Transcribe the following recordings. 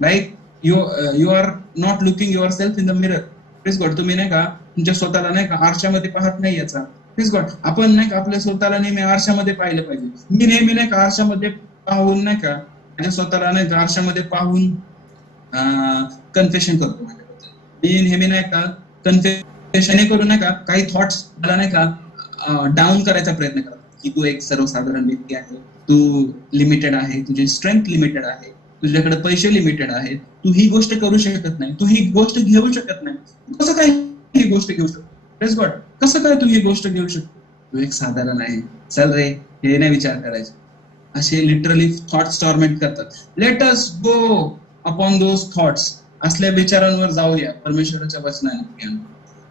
Like you are not looking yourself in the mirror. Please God, तुम्ही नाही का तुमच्या स्वतःला नाही का आरशामध्ये पाहत नाही याचा. प्लीज गॉड, आपण नाही का आपल्या स्वतःला नेहमी आरशामध्ये पाहिलं पाहिजे. मी नेहमी नाही का आरशामध्ये पाहून नाही का माझ्या स्वतःला नाही का आरशामध्ये पाहून कन्फेशन करतो माझ्याबद्दल. मी नेहमी नाही का कन्फेशन करून नाही का काही थॉट्स मला नाही का डाऊन करायचा प्रयत्न करतो की तू एक सर्वसाधारण व्यक्ती आहे, तू लिमिटेड आहे, तुझी स्ट्रेंथ लिमिटेड आहे, तुझ्याकडे पैसे लिमिटेड आहेत, तू ही गोष्ट करू शकत नाही, तू ही गोष्ट घेऊ शकत नाही. कसं काय ही गोष्ट घेऊ शकतो? प्रेस गॉड, कसं काय तू ही गोष्ट घेऊ शकतो? तू एक साधारण आहे, चल रे, हे नाही विचार करायचे. असे लिटरली थॉट्स टॉर्मेंट करतात. Let us go upon those thoughts. असल्या विचारांवर जाऊया परमेश्वराच्या वचनाने.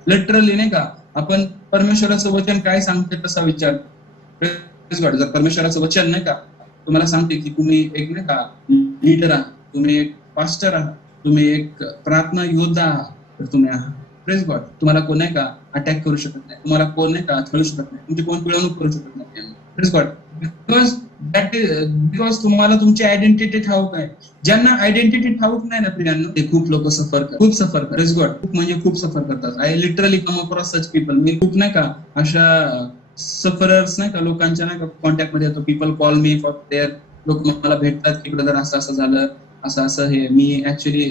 लिटरली नाही का आपण परमेश्वराचं वचन काय सांगते तसा विचार. जर परमेश्वराचं वचन नाही का तुम्हाला सांगते की तुम्ही एक नाही का लीडर आहात, तुम्ही एक पास्टर आहात, तुम्ही एक प्रार्थना योद्धा आहात, तर तुम्ही आहात. प्रेज गॉड, तुम्हाला कोण नाही का अटॅक करू शकत नाही, तुम्हाला कोण नाही का छळू शकत नाही, तुमची कोण पिळवणूक करू शकत नाही. Praise God, because that is because तुम्हाला तुमची आयडेंटिटी ठाऊक आहे. ज्यांना आयडेंटिटी ठाऊक नाही ना प्रियांनो, ते खूप लोक खूप सफर करतात. प्रेज गॉड, खूप म्हणजे खूप सफर करतात. I literally come across such people. मी खूप नाही का अशा सफरर्स नाही का लोकांच्या नाही का कॉन्टॅक्ट मध्ये येतो. People call me for their. लोक मला भेटतात की ब्रदर असं असं झालं, असं असं हे. मी ऍक्च्युली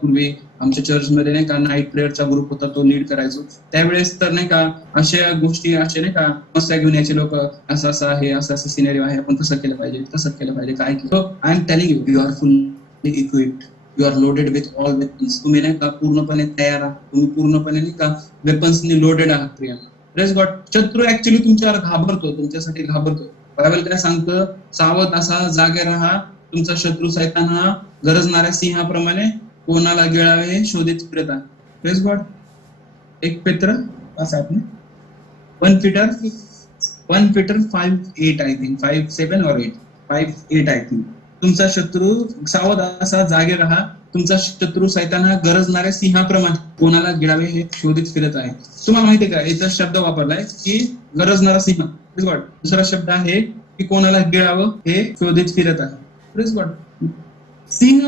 पूर्वी आमच्या चर्चमध्ये नाही का नाईट प्रेयरचा ग्रुप होता, तो लीड करायचो. त्यावेळेस तर नाही का अशा गोष्टी असे नाही का समस्या घेऊन यायचे लोक, असं असं आहे, असं असं सिनेरिओ आहे, आपण कसं केलं पाहिजे, कसं केलं पाहिजे, काय केलं. I am telling you, you are fully equipped, you are loaded with all weapons. तुम्ही नाही का पूर्णपणे तयार आहात, तुम्ही पूर्णपणे नाही का वेपन्सनी लोडेड आहात प्रियांनो. प्रेज गॉड, शत्रू ऍक्च्युली तुमच्यावर घाबरतो, तुमच्यासाठी घाबरतो. बायबल काय सांगतं, सावध असा, जागे राहा, तुमचा शत्रू सैतान हा गरजणाऱ्या सिंहाप्रमाणे कोणाला गिळावे शोधित फिरत आहे. Praise God. एक पेत्र असं आपने 1 Peter 1 Peter 5:8 I think, 5:7 or 8, 5:8 I think. तुमचा शत्रू सावध असा, जागे राहा, तुमचा शत्रू सैतान हा गरजणाऱ्या सिंहाप्रमाणे कोणाला गिळावे हे शोधित फिरत आहे. तुम्हाला माहितीये का इथं शब्द वापरलाय की गरजणारा सिंह. Please God. दुसरा शब्द आहे की कोणाला गिळावं हे शोधित फिरत आहे. Please God. सिंह,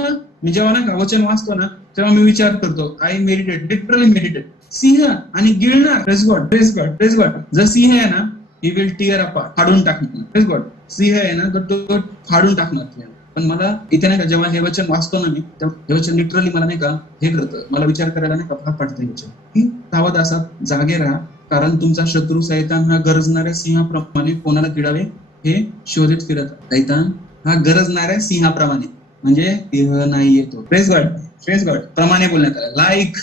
मी जेव्हा ना वचन वाचतो ना तेव्हा मी विचार करतो, आय मेडिटेट, लिटरली मेडिटेट. सिंह आणि गिळणार. Praise God, praise God, praise God. जर सिंह आहे ना, ही विल टिअर अपार्ट, फाडून टाकणार. Press God. सिंह आहे ना तर तो फाडून टाकणार. पण मला इथे नाही का जेव्हा हे वचन वाचतो ना मी, हे वचन लिटरली मला नाही का हे करतं, मला विचार करायला नाही का भाग पाडतं. वचन की सावध असा, जागे राहा, कारण तुमचा शत्रू सैतान हा गरजणाऱ्या सिंहाप्रमाणे कोणाला गिळावे हे शोधित फिरत. सैतान हा गरजणाऱ्या सिंहाप्रमाणे, म्हणजे सिंह नाही येतो. Praise God, praise God. प्रमाणे बोलण्यात आलं, like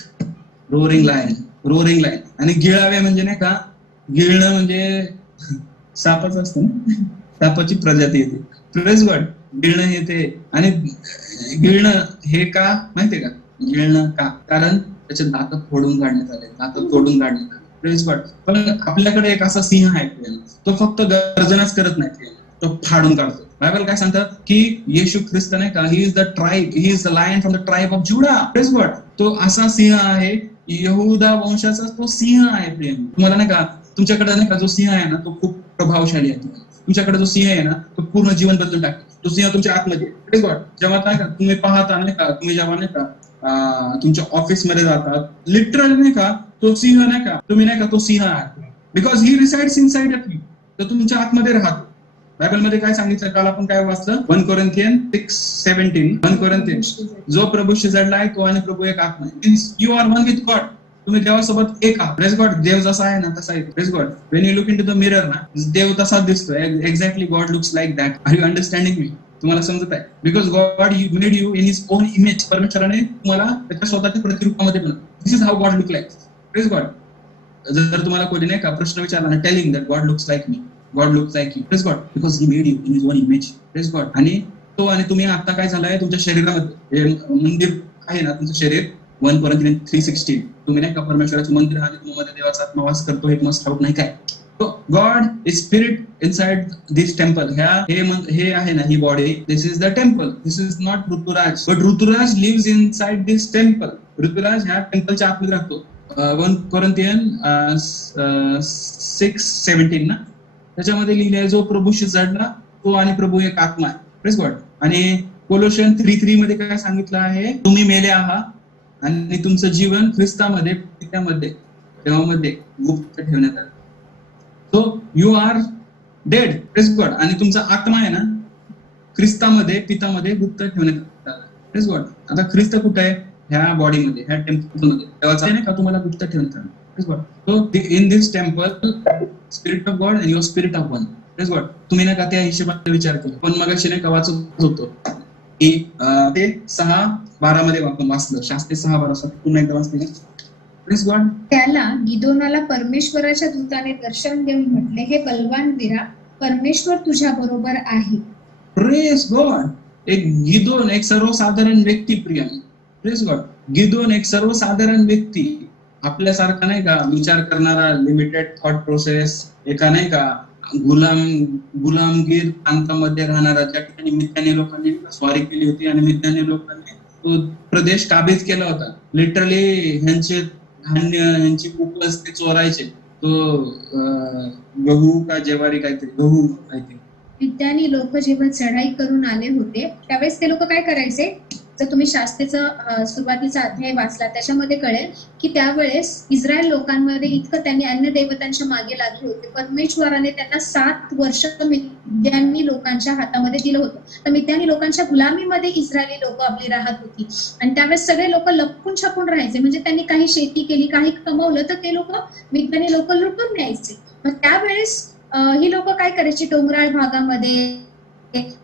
roaring lion, roaring lion. आणि गिळावे म्हणजे नाही का, गिळणं म्हणजे सापच असतं ना, सापाची प्रजाती येते. Press God. गिळणं येते. आणि गिळणं हे का माहितीये का, गिळणं का, कारण त्याचे दात फोडून काढण्यात आले, दात तोडून काढण्यात आले. Press God. पण आपल्याकडे एक असा सिंह आहे, तो फक्त गर्जनाच करत नाही, तो फाडून काढतो. बायबल काय सांगतं की येशू ख्रिस्त नाही का, he is the tribe, he is the lion from the tribe of Judah. Praise God. तो असा सिंह आहे, यहूदा वंशाचा तो सिंह आहे. प्रेम, तुम्हाला नाही का तुमच्याकडे नाही का जो सिंह आहे ना तो खूप प्रभावशाली आहे. तुमच्याकडे जो सिंह आहे ना तो पूर्ण जीवन बदलून टाकतो. तो सिंह तुमच्या आतमध्ये. Press God. जेव्हा नाही का तुम्ही पाहता नाही का, तुम्ही जेव्हा नाही का तुमच्या ऑफिस मध्ये जातात, लिटरली नाही का तो सिंह नाही का, तुम्ही नाही का तो सिंह आहे, because he resides inside of you. तो तुमच्या आतमध्ये राहतो. बायबल मध्ये काय सांगितलं, काल आपण काय वाचलं, 1 Corinthians 6:17. 1 Corinthians, जो प्रभू शेजारला आहे तो आणि प्रभू एक आत्मा आहे. You are one with God. तुम्ही देवासोबत एक आहात. Press God. देव जसा आहे ना तसा आहे. Praise God. When you look into the mirror ना, देव तसा दिसतो. Exactly God looks like that. Are you understanding me? तुम्हाला समजत आहे? Because God made you in his own image. परमेश्वराने तुम्हाला त्याच्या स्वतःच्या प्रतिरूपामध्ये बनवलं. This is how God look like. Praise God. जर तुम्हाला कोणी नाही का प्रश्न विचारला ना, telling that God looks like me, God looks like you. Press God. Because he made you in his own image. Press God. आणि तो आणि तुम्ही आता काय झालाय, तुमच्या शरीरामध्ये मंदिर आहे ना तुमचं शरीर, 1 Corinthians 3:16. तुम्ही नाही का परमेश्वराचं मंदिर आणि तुम्हाला देवाचा आत्मा वास करतो, हे मस्ट ठाऊक नाही काय. God is spirit inside this temple. हे आहे ना ही body, this is the temple. This is not Rituraj, but Rituraj lives inside this temple. Rituraj ह्या टेम्पलच्या आतमध्ये राहतो. 1 Corinthians 6:17 ना, त्याच्यामध्ये लिहिले आहे, जो प्रभूशी जडला तो आणि प्रभू एक आत्मा आहे. Praise God. आणि कोलोशन 3:3 मध्ये काय सांगितलं आहे, तुम्ही मेले आहात आणि तुमचं जीवन ख्रिस्तामध्ये पित्यामध्ये देवामध्ये गुप्त ठेवण्यात आलं. So you are dead, praise God, आणि तुमचा आत्मा आहे ना ख्रिस्तामध्ये पितामध्ये गुप्त ठेवण्यात आला. Praise God. आता ख्रिस्त कुठे आहे? ह्या बॉडीमध्ये, ह्या टेम्पलमध्ये. तेव्हा नाही का तुम्हाला गुप्त ठेवण्यात आलं. Praise God. So in this temple spirit of God and your spirit of one. Praise God. तुम्ही नाही का त्या हिशोबाने विचार केला, पण मगाशी नाही का वाचत होतो की ते 6:12 मध्ये आपण वाचलं, शास्त्री 6:12 पुन्हा एकदा वाचले. Praise God. त्याला गिदोनाला परमेश्वराच्या दूताने दर्शन देऊन म्हटले, हे बलवान वीरा, परमेश्वर तुझ्या बरोबर आहे. Praise God. एक गिदोन एक सर्वसाधारण व्यक्ती, प्रिय. Praise God. गिदोन एक सर्वसाधारण व्यक्ती, आपल्यासारखा नाही का विचार करणारा, लिमिटेड थॉट प्रोसेस, एका नाही का गुलामगीर प्रांतामध्ये राहणारा, ज्या ठिकाणी मिद्यानी लोकांनी स्वारी केली होती आणि मिद्यानी लोकांनी तो प्रदेश काबीज केला होता. लिटरली ह्यांचे धान्य, ह्यांची उपज ते चोरायचे. तो गहू का ज्वारी काहीतरी, गहू काहीतरी. मिद्यानी लोक जेव्हा चढाई करून आले होते त्यावेळेस ते लोक काय करायचे, जर तुम्ही शास्त्रेचं सुरुवातीचा अध्याय वाचला त्याच्यामध्ये कळेल की त्यावेळेस इस्रायल लोकांमध्ये इतकं त्यांनी अन्य देवतांच्या मागे लागले होते. परमेश्वराने त्यांना 7 वर्ष मिद्यानी लोकांच्या हातामध्ये दिलं होतं. तर मिद्यानी लोकांच्या गुलामीमध्ये इस्रायली लोक आपली राहत होती आणि त्यावेळेस सगळे लोक लपून छपून राहायचे. म्हणजे त्यांनी काही शेती केली, काही कमवलं तर ते लोक मिद्यानी लोक लुटून न्यायचे. मग त्यावेळेस ही लोक काय करायची, डोंगराळ भागामध्ये,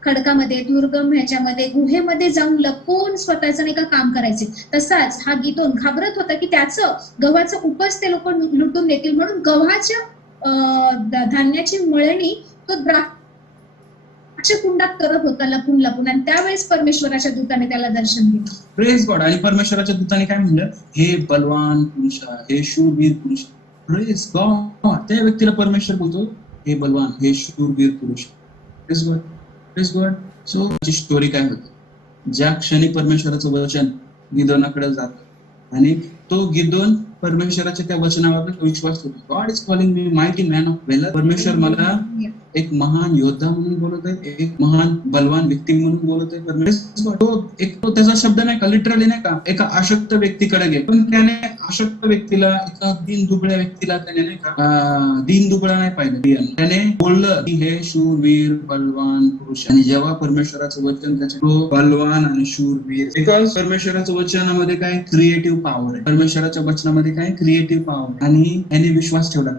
खडकामध्ये, दुर्गम ह्याच्यामध्ये, गुहेमध्ये जाऊन लपून स्वतःचं नाही का काम करायचे. तसाच हा गिदोन घाबरत होता की त्याचं गव्हाचं उपज ते लोक लुटून नेतील, म्हणून गव्हाच्या धान्याची मळणी तो द्राक्ष कुंडात करत होता लपून लपून. आणि त्यावेळेस परमेश्वराच्या दूताने त्याला दर्शन दिलं. Praise God. आणि परमेश्वराच्या दूताने काय म्हणलं, हे बलवान पुरुष, हे शूरवीर पुरुष. Praise God. त्या व्यक्तीला परमेश्वर बोलतो, हे बलवान, हे शूरवीर पुरुष. Praise God. Praise God. So story काय होती, ज्या क्षणी परमेश्वराचं वचन गिदोनाकडे जातं आणि तो गिदोन परमेश्वराच्या त्या वचनावर विश्वास ठेवतो. God is calling me mighty man of valour. परमेश्वर मला एक महान योद्धा म्हणून बोलत आहे, एक महान बलवान व्यक्ती म्हणून बोलत आहे. परमेश्वर तो त्याचा शब्द नाही का लिटरली नाही का एका अशक्त व्यक्तीकडे गेला, पण त्याने अशक्त व्यक्तीला, एका दीन दुबळ्या व्यक्तीला त्याने नाही का दीन दुबळा नाही पाहिलं. त्याने बोललं की हे शूरवीर बलवान पुरुष. आणि जेव्हा परमेश्वराचं वचन त्याच्या तो बलवान आणि शूरवीर, बिकॉज परमेश्वराचं वचनामध्ये काय क्रिएटिव्ह पॉवर आहे. परमेश्वराच्या वचनामध्ये काय क्रिएटिव्ह पॉवर. आणि याने विश्वास ठेवला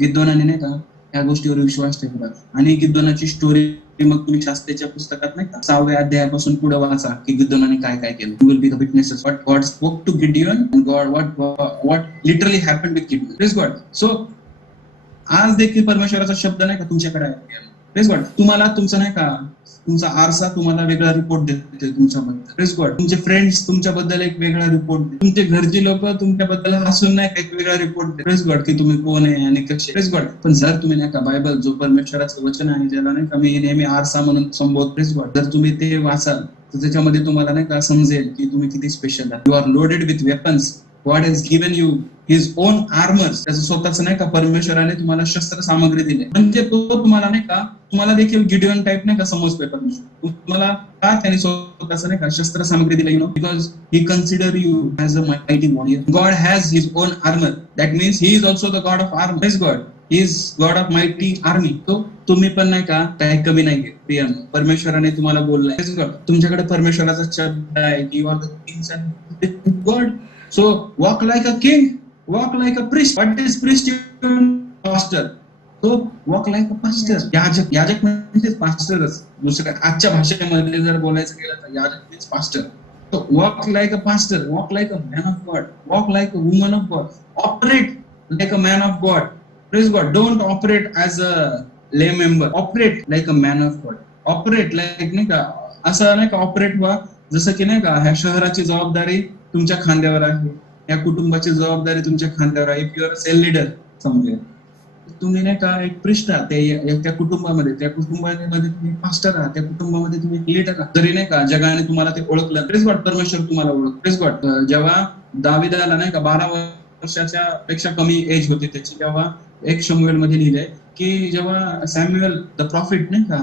गिदोनाने नाही का या गोष्टीवर विश्वास ठेवला. आणि गिदोनाची स्टोरी मग तुम्ही शास्त्रेच्या पुस्तकात नाही का 6व्या अध्यायापासून पुढे वाचा की गिदोनाने काय काय केलं. You will be the witnesses what God spoke to Gideon and God what literally happened with Gideon. Praise God. So आज देखील परमेश्वराचा शब्द नाही का तुमच्याकडे आहे. Praise God. तुम्हाला तुमचं नाही का तुमचा आरसा तुम्हाला वेगळा रिपोर्ट देते तुमच्याबद्दल. Praise God. तुमचे फ्रेंड्स तुमच्याबद्दल एक वेगळा रिपोर्ट देते. तुमचे घरची लोक तुमच्याबद्दल हसून नाही एक वेगळा रिपोर्ट देते. प्रेज गॉड की तुम्ही कोण आहे आणि कसे. Praise God. पण जर तुम्ही नाही का बायबल, जो परमेश्वराचं वचन आहे, ज्याला नाही का मी नेहमी आरसा म्हणून संबोध, प्रेज गॉड, जर तुम्ही ते वाचाल तर त्याच्यामध्ये तुम्हाला नाही का समजेल की तुम्ही किती स्पेशल आहात. You are loaded with weapons. God has given you his own armours. त्याचं स्वतःच नाही का परमेश्वराने तुम्हाला शस्त्र सामग्री दिली. म्हणजे तो तुम्हाला नाही का तुम्हाला देखील गिडियन टाइप नाही का समजतोय परमेश्वर. तुम्हाला का त्याने स्वतःच नाही का शस्त्र सामग्री दिली, because he consider you as a mighty warrior. God has his on armour. That means he is also the God of armour. Praise God. He is God of mighty army. तो तुम्ही पण नाही का काही कमी नाही प्रियम. परमेश्वराने तुम्हाला बोललाय. तुमच्याकडे परमेश्वराचा शब्द आहे की you are the kings and God. So walk like a king, walk like a priest. What is priest? Pastor. So walk like a pastor. याजक म्हणजे पास्टरच. दुसऱ्या आजच्या भाषेमध्ये जर बोलायचं गेलं तर याजक means pastor. So walk like a pastor, walk like a man of God, walk like a woman of God, operate like a man of God. Praise God. Don't operate as a lay member. Operate like a man of God. Operate like नाही का असं नाही का operate व्हा जसं की नाही का ह्या शहराची जबाबदारी तुमच्या खांद्यावर आहे, या कुटुंबाची जबाबदारी तुमच्या खांद्यावर आहे. If you are a cell leader समजा, तुम्ही नाही का एक प्रिस्ट आहात त्या कुटुंबामध्ये, त्या कुटुंबामध्ये तुम्ही पास्टर आहात, त्या कुटुंबामध्ये तुम्ही लीडर आहात. जरी नाही का जगाने तुम्हाला ते ओळखलं, प्रेज गॉड, परमेश्वर तुम्हाला ओळख. Praise God. जेव्हा दाविदाला नाही का 12 वर्षाच्या पेक्षा कमी एज होती त्याची, तेव्हा 1 शमूएल मध्ये लिहिलंय की जेव्हा सॅम्युएल द प्रॉफिट नाही का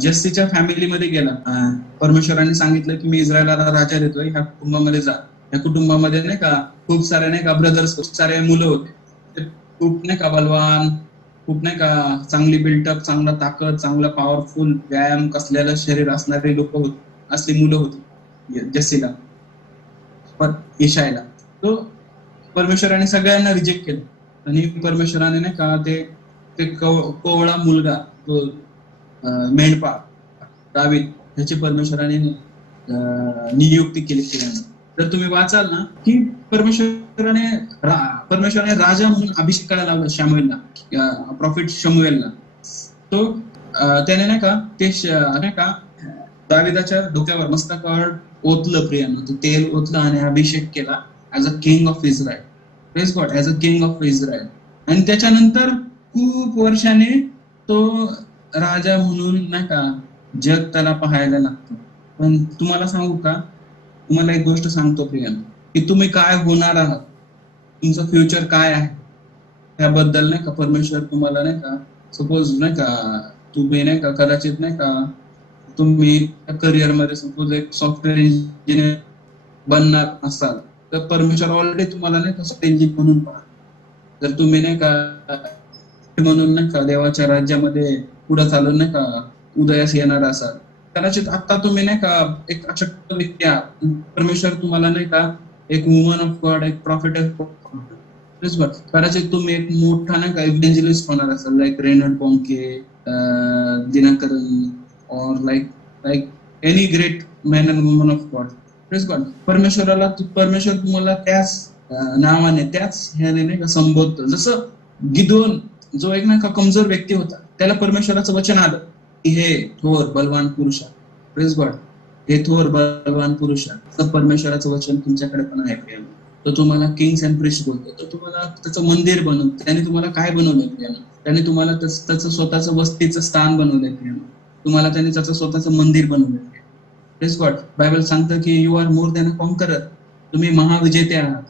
जस्सीच्या फॅमिलीमध्ये गेला. परमेश्वरांनी सांगितलं की मी इस्रायलाला राजा देतोय, ह्या कुटुंबामध्ये जा. या कुटुंबामध्ये नाही का खूप सारे नाही का ब्रदर्स, खूप सारे मुलं होते. ते खूप नाही का बलवान, खूप नाही का चांगली बिल्टअप, चांगला ताकद, चांगला पॉवरफुल व्यायाम कसलेलं शरीर असणारे लोक होते, असली मुलं होती जस्सीला, पण यशायला. तो परमेश्वराने सगळ्यांना रिजेक्ट केलं. आणि परमेश्वराने नाही का ते ते कोवळा मुलगा, तो मेंढपाळ दावीद, ह्याची परमेश्वराने नियुक्ती केली स्त्रियांना. तर तुम्ही वाचाल ना की परमेश्वराने राजा म्हणून अभिषेकाला लावलं शमूएलला, प्रॉफिट शमूएलला. तो त्याने नाही का ते नाही का दाविदाच्या डोक्यावर, मस्तकावर ओतलं प्रियानं, ते तेल ओतलं आणि अभिषेक केला as a king of Israel. Praise God, as a king of Israel. आणि त्याच्यानंतर खूप वर्षाने तो राजा म्हणून नाही का जग त्याला पाहायला लागतं. पण तुम्हाला सांगू का, तुम्हाला एक गोष्ट सांगतो प्रियानं, की तुम्ही काय होणार आहात, तुमचं फ्युचर काय आहे, त्याबद्दल नाही का परमेश्वर तुम्हाला नाही का, सपोज नाही का तुम्ही नाही का कदाचित नाही का तुम्ही करिअर मध्ये सपोज एक सॉफ्टवेअर इंजिनियर बनणार असाल, तर परमेश्वर ऑलरेडी तुम्हाला नाही का सॉफ्टवेअर इंजिनियर म्हणून पहा. जर तुम्ही नाही का म्हणून नाही का देवाच्या राज्यामध्ये पुढे चालून नाही का उदयास येणार असाल, कदाचित आता तुम्ही नाही का एक अशक्त व्यक्ती आहात, परमेश्वर तुम्हाला नाही का एक वुमन ऑफ गॉड, एक प्रॉफिट ऑफ गॉड, कदाचित तुम्ही एक मोठा नाही का इव्हेंजलिस्ट होणार असाल, लाईक रेनल्ड बॉन्के, दिनकरन, और like any great man and woman of God. Praise God. परमेश्वर तुम्हाला त्याच नावाने, त्याच ह्याने नाही का संबोधतो. जसं गिदोन, जो एक नाही का कमजोर व्यक्ती होता, त्याला परमेश्वराचं वचन आलं की हे थोर बलवान पुरुष आहे. प्रेज गॉड, हे थोर बलवान पुरुष आहे. तर परमेश्वराचं वचन तुमच्याकडे पण आहे प्रियानो. तो तुम्हाला किंग्स अँड प्रिस्ट बोलतो, तो तुम्हाला त्याचं मंदिर बनवतो. त्याने तुम्हाला काय बनवलंय प्रियानो? त्याने तुम्हाला त्याचं स्वतःचं वस्तीचं स्थान बनवलंय प्रियानो. तुम्हाला त्याने त्याचं स्वतःचं मंदिर बनवलंय. Praise God. बायबल सांगतं की you are more than a conqueror. तुम्ही महाविजेते आहात.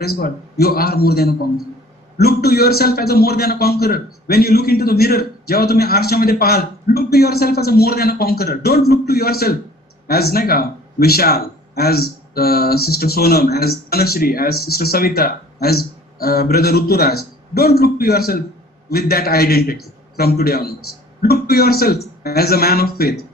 Praise God. You are more than a conqueror. Look to yourself as a more than a conqueror. When you look into the mirror, जेव्हा तुम्ही आरशामध्ये पाहाल, look to yourself as a more than a conqueror. Don't look to yourself as नाही का Vishal, as sister Sonam, as Tanushree, as sister Savita, as brother Ruturaj. Don't look to yourself with that identity from today onwards. Look to yourself as a man of faith.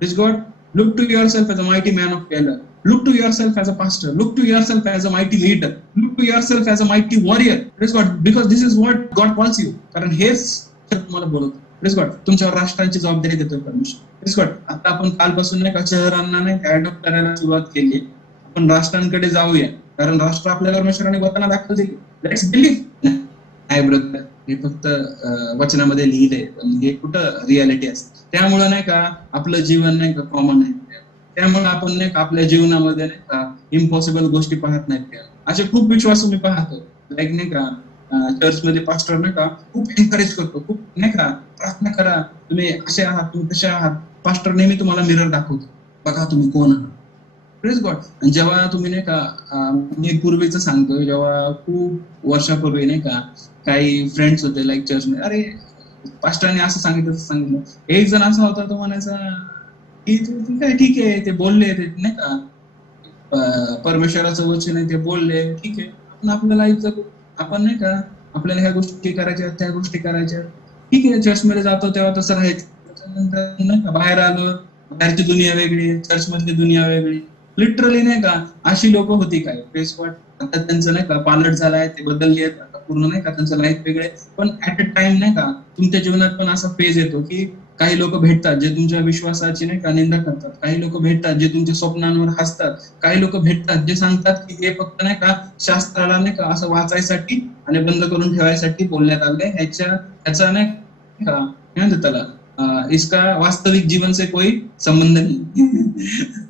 Praise God. Look to yourself as a mighty man of valor. Look to yourself as a pastor. Look to yourself as a mighty leader. Look to yourself as a mighty warrior. Praise God. Because this is what God calls you. कारण हेच तुम्हाला बोलतो. Praise God. तुमच्यावर राष्ट्रांची जबाबदारी देतोय परमेश्वर. Praise God. आता आपण कालपासून नाही का शहरांना नाही अडॉप्ट करायला सुरुवात केली. आपण राष्ट्रांकडे जाऊया, कारण राष्ट्र आपल्याला परमेश्वराने वचना दाखवते. Let's believe. नाही ब्रदर, हे फक्त वचनामध्ये लिहिलंय, पण हे कुठं रियालिटी असते. त्यामुळे नाही का आपलं जीवन नाही का कॉमन आहे. त्यामुळे आपण नाही का आपल्या जीवनामध्ये नाही का इम्पॉसिबल गोष्टी पाहत नाहीत. असे खूप विश्वासू मी पाहतो. लाईक नाही का चर्च मध्ये पास्टर नाही का खूप एनकरेज करतो, खूप नाही का प्रार्थना करा, तुम्ही असे आहात, तुम्ही तसे आहात. पास्टर नेहमी तुम्हाला मिरर दाखवतो, बघा तुम्ही कोण आहात. Praise God. आणि जेव्हा तुम्ही नाही का मी पूर्वीचं सांगतो, जेव्हा खूप वर्षापूर्वी नाही का काही फ्रेंड्स होते लाईक चर्च मध्ये, अरे पास्टरने असं सांगितलं, असं सांगितलं. एक जण असा होता, तो म्हणायचा की काय ठीक आहे, ते बोलले ते नाही का परमेश्वराचं वचन आहे, ते बोलले ठीक आहे, आपण आपलं लाईफ जगू. आपण नाही का आपल्याला ह्या गोष्टी करायच्या, त्या गोष्टी करायच्या, ठीक आहे. चर्च मध्ये जातो तेव्हा तसं राहायचं. त्याच्यानंतर नाही का बाहेर आलो, बाहेरची दुनिया वेगळी, चर्च मधली दुनिया वेगळी. लिटरली नाही का अशी लोक होती काय. Press God. आता त्यांचं नाही का पालट झालाय, ते बदलले आहेत आता पूर्ण नाही का, त्यांचं लाईफ वेगळे. पण ऍट अ टाइम नाही का तुमच्या जीवनात पण असा फेज येतो की काही लोक भेटतात जे तुमच्या विश्वासाची नाही का निंदा करतात, काही लोक भेटतात जे तुमच्या स्वप्नांवर हसतात, काही लोक भेटतात जे सांगतात की हे फक्त नाही का शास्त्राला नाही का असं वाचायसाठी आणि बंद करून ठेवायसाठी बोलण्यात आलंय, ह्याचा नाही का काय म्हणतात त्याला, इसका वास्तविक जीवन से कोई संबंध नहीं.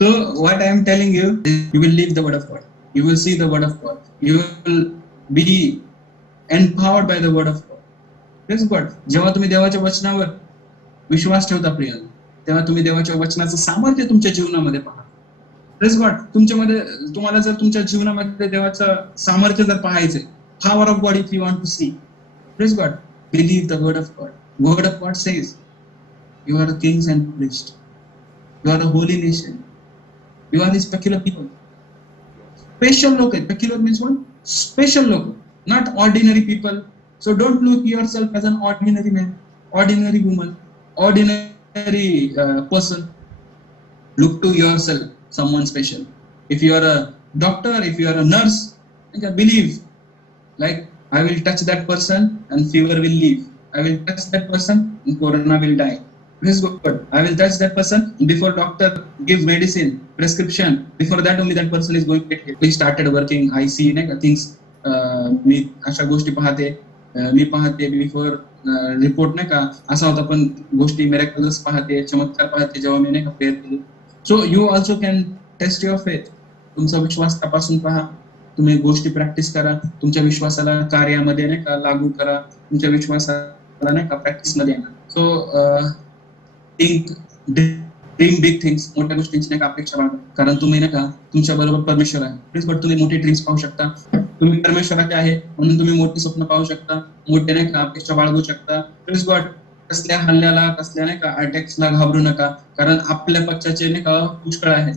So what I am telling you, you will live the word of God. You will see the word of God. You will be empowered by the word of God. Praise God. जेव्हा तुम्ही देवाच्या वचनावर विश्वास ठेवता प्रिय, तेव्हा तुम्ही देवाच्या वचनाचं सामर्थ्य तुमच्या जीवनामध्ये पहा. Praise God. तुमच्यामध्ये, तुम्हाला जर तुमच्या जीवनामध्ये देवाचं सामर्थ्य जर पाहायचंय, power of God if you want to see, praise God, believe the word of God. Word of God says You are kings and priests. You are a holy nation. You are these peculiar people. Special लोक आहेत. Peculiar means what? Special लोक, not ordinary people. So don't look yourself as an ordinary man, ordinary woman, ordinary person. Look to yourself someone special. If you are a doctor, if you are a nurse, believe, like, I will touch that person and fever will leave. I will touch that person and corona will die. Praise God. I will touch that person before doctor gives medicine, prescription. Before that only that person is going to get healed. We started working. I see things. मी अशा गोष्टी पाहते. मी पाहते before report नाही का असा होता, पण गोष्टी मिरेकल्स पाहते, चमत्कार पाहते जेव्हा मी प्रेयर केली. So you also can test your faith. तुमचा विश्वास तपासून पहा. तुम्ही गोष्टी प्रॅक्टिस करा. तुमच्या विश्वासाला कार्यामध्ये नाही का लागू करा. तुमच्या विश्वासाला नाही का प्रॅक्टिस मध्ये आणा. So think, dream big things. मोठ्या गोष्टींची नाही का अपेक्षा बाळगा, कारण तुम्ही नाही का तुमच्या बरोबर परमेश्वर आहे. प्लीज बट तुम्ही मोठी ड्रीम्स पाहू शकता. तुम्ही परमेश्वराचे आहे म्हणून तुम्ही मोठी स्वप्न पाहू शकता, मोठे नाही का अपेक्षा बाळगू शकता. प्लीज गॉड, कसल्या हल्ल्याला, कसल्या नाही का अटॅक्सला घाबरू नका, कारण आपल्या पक्षाचे नाही का पुष्कळ आहेत.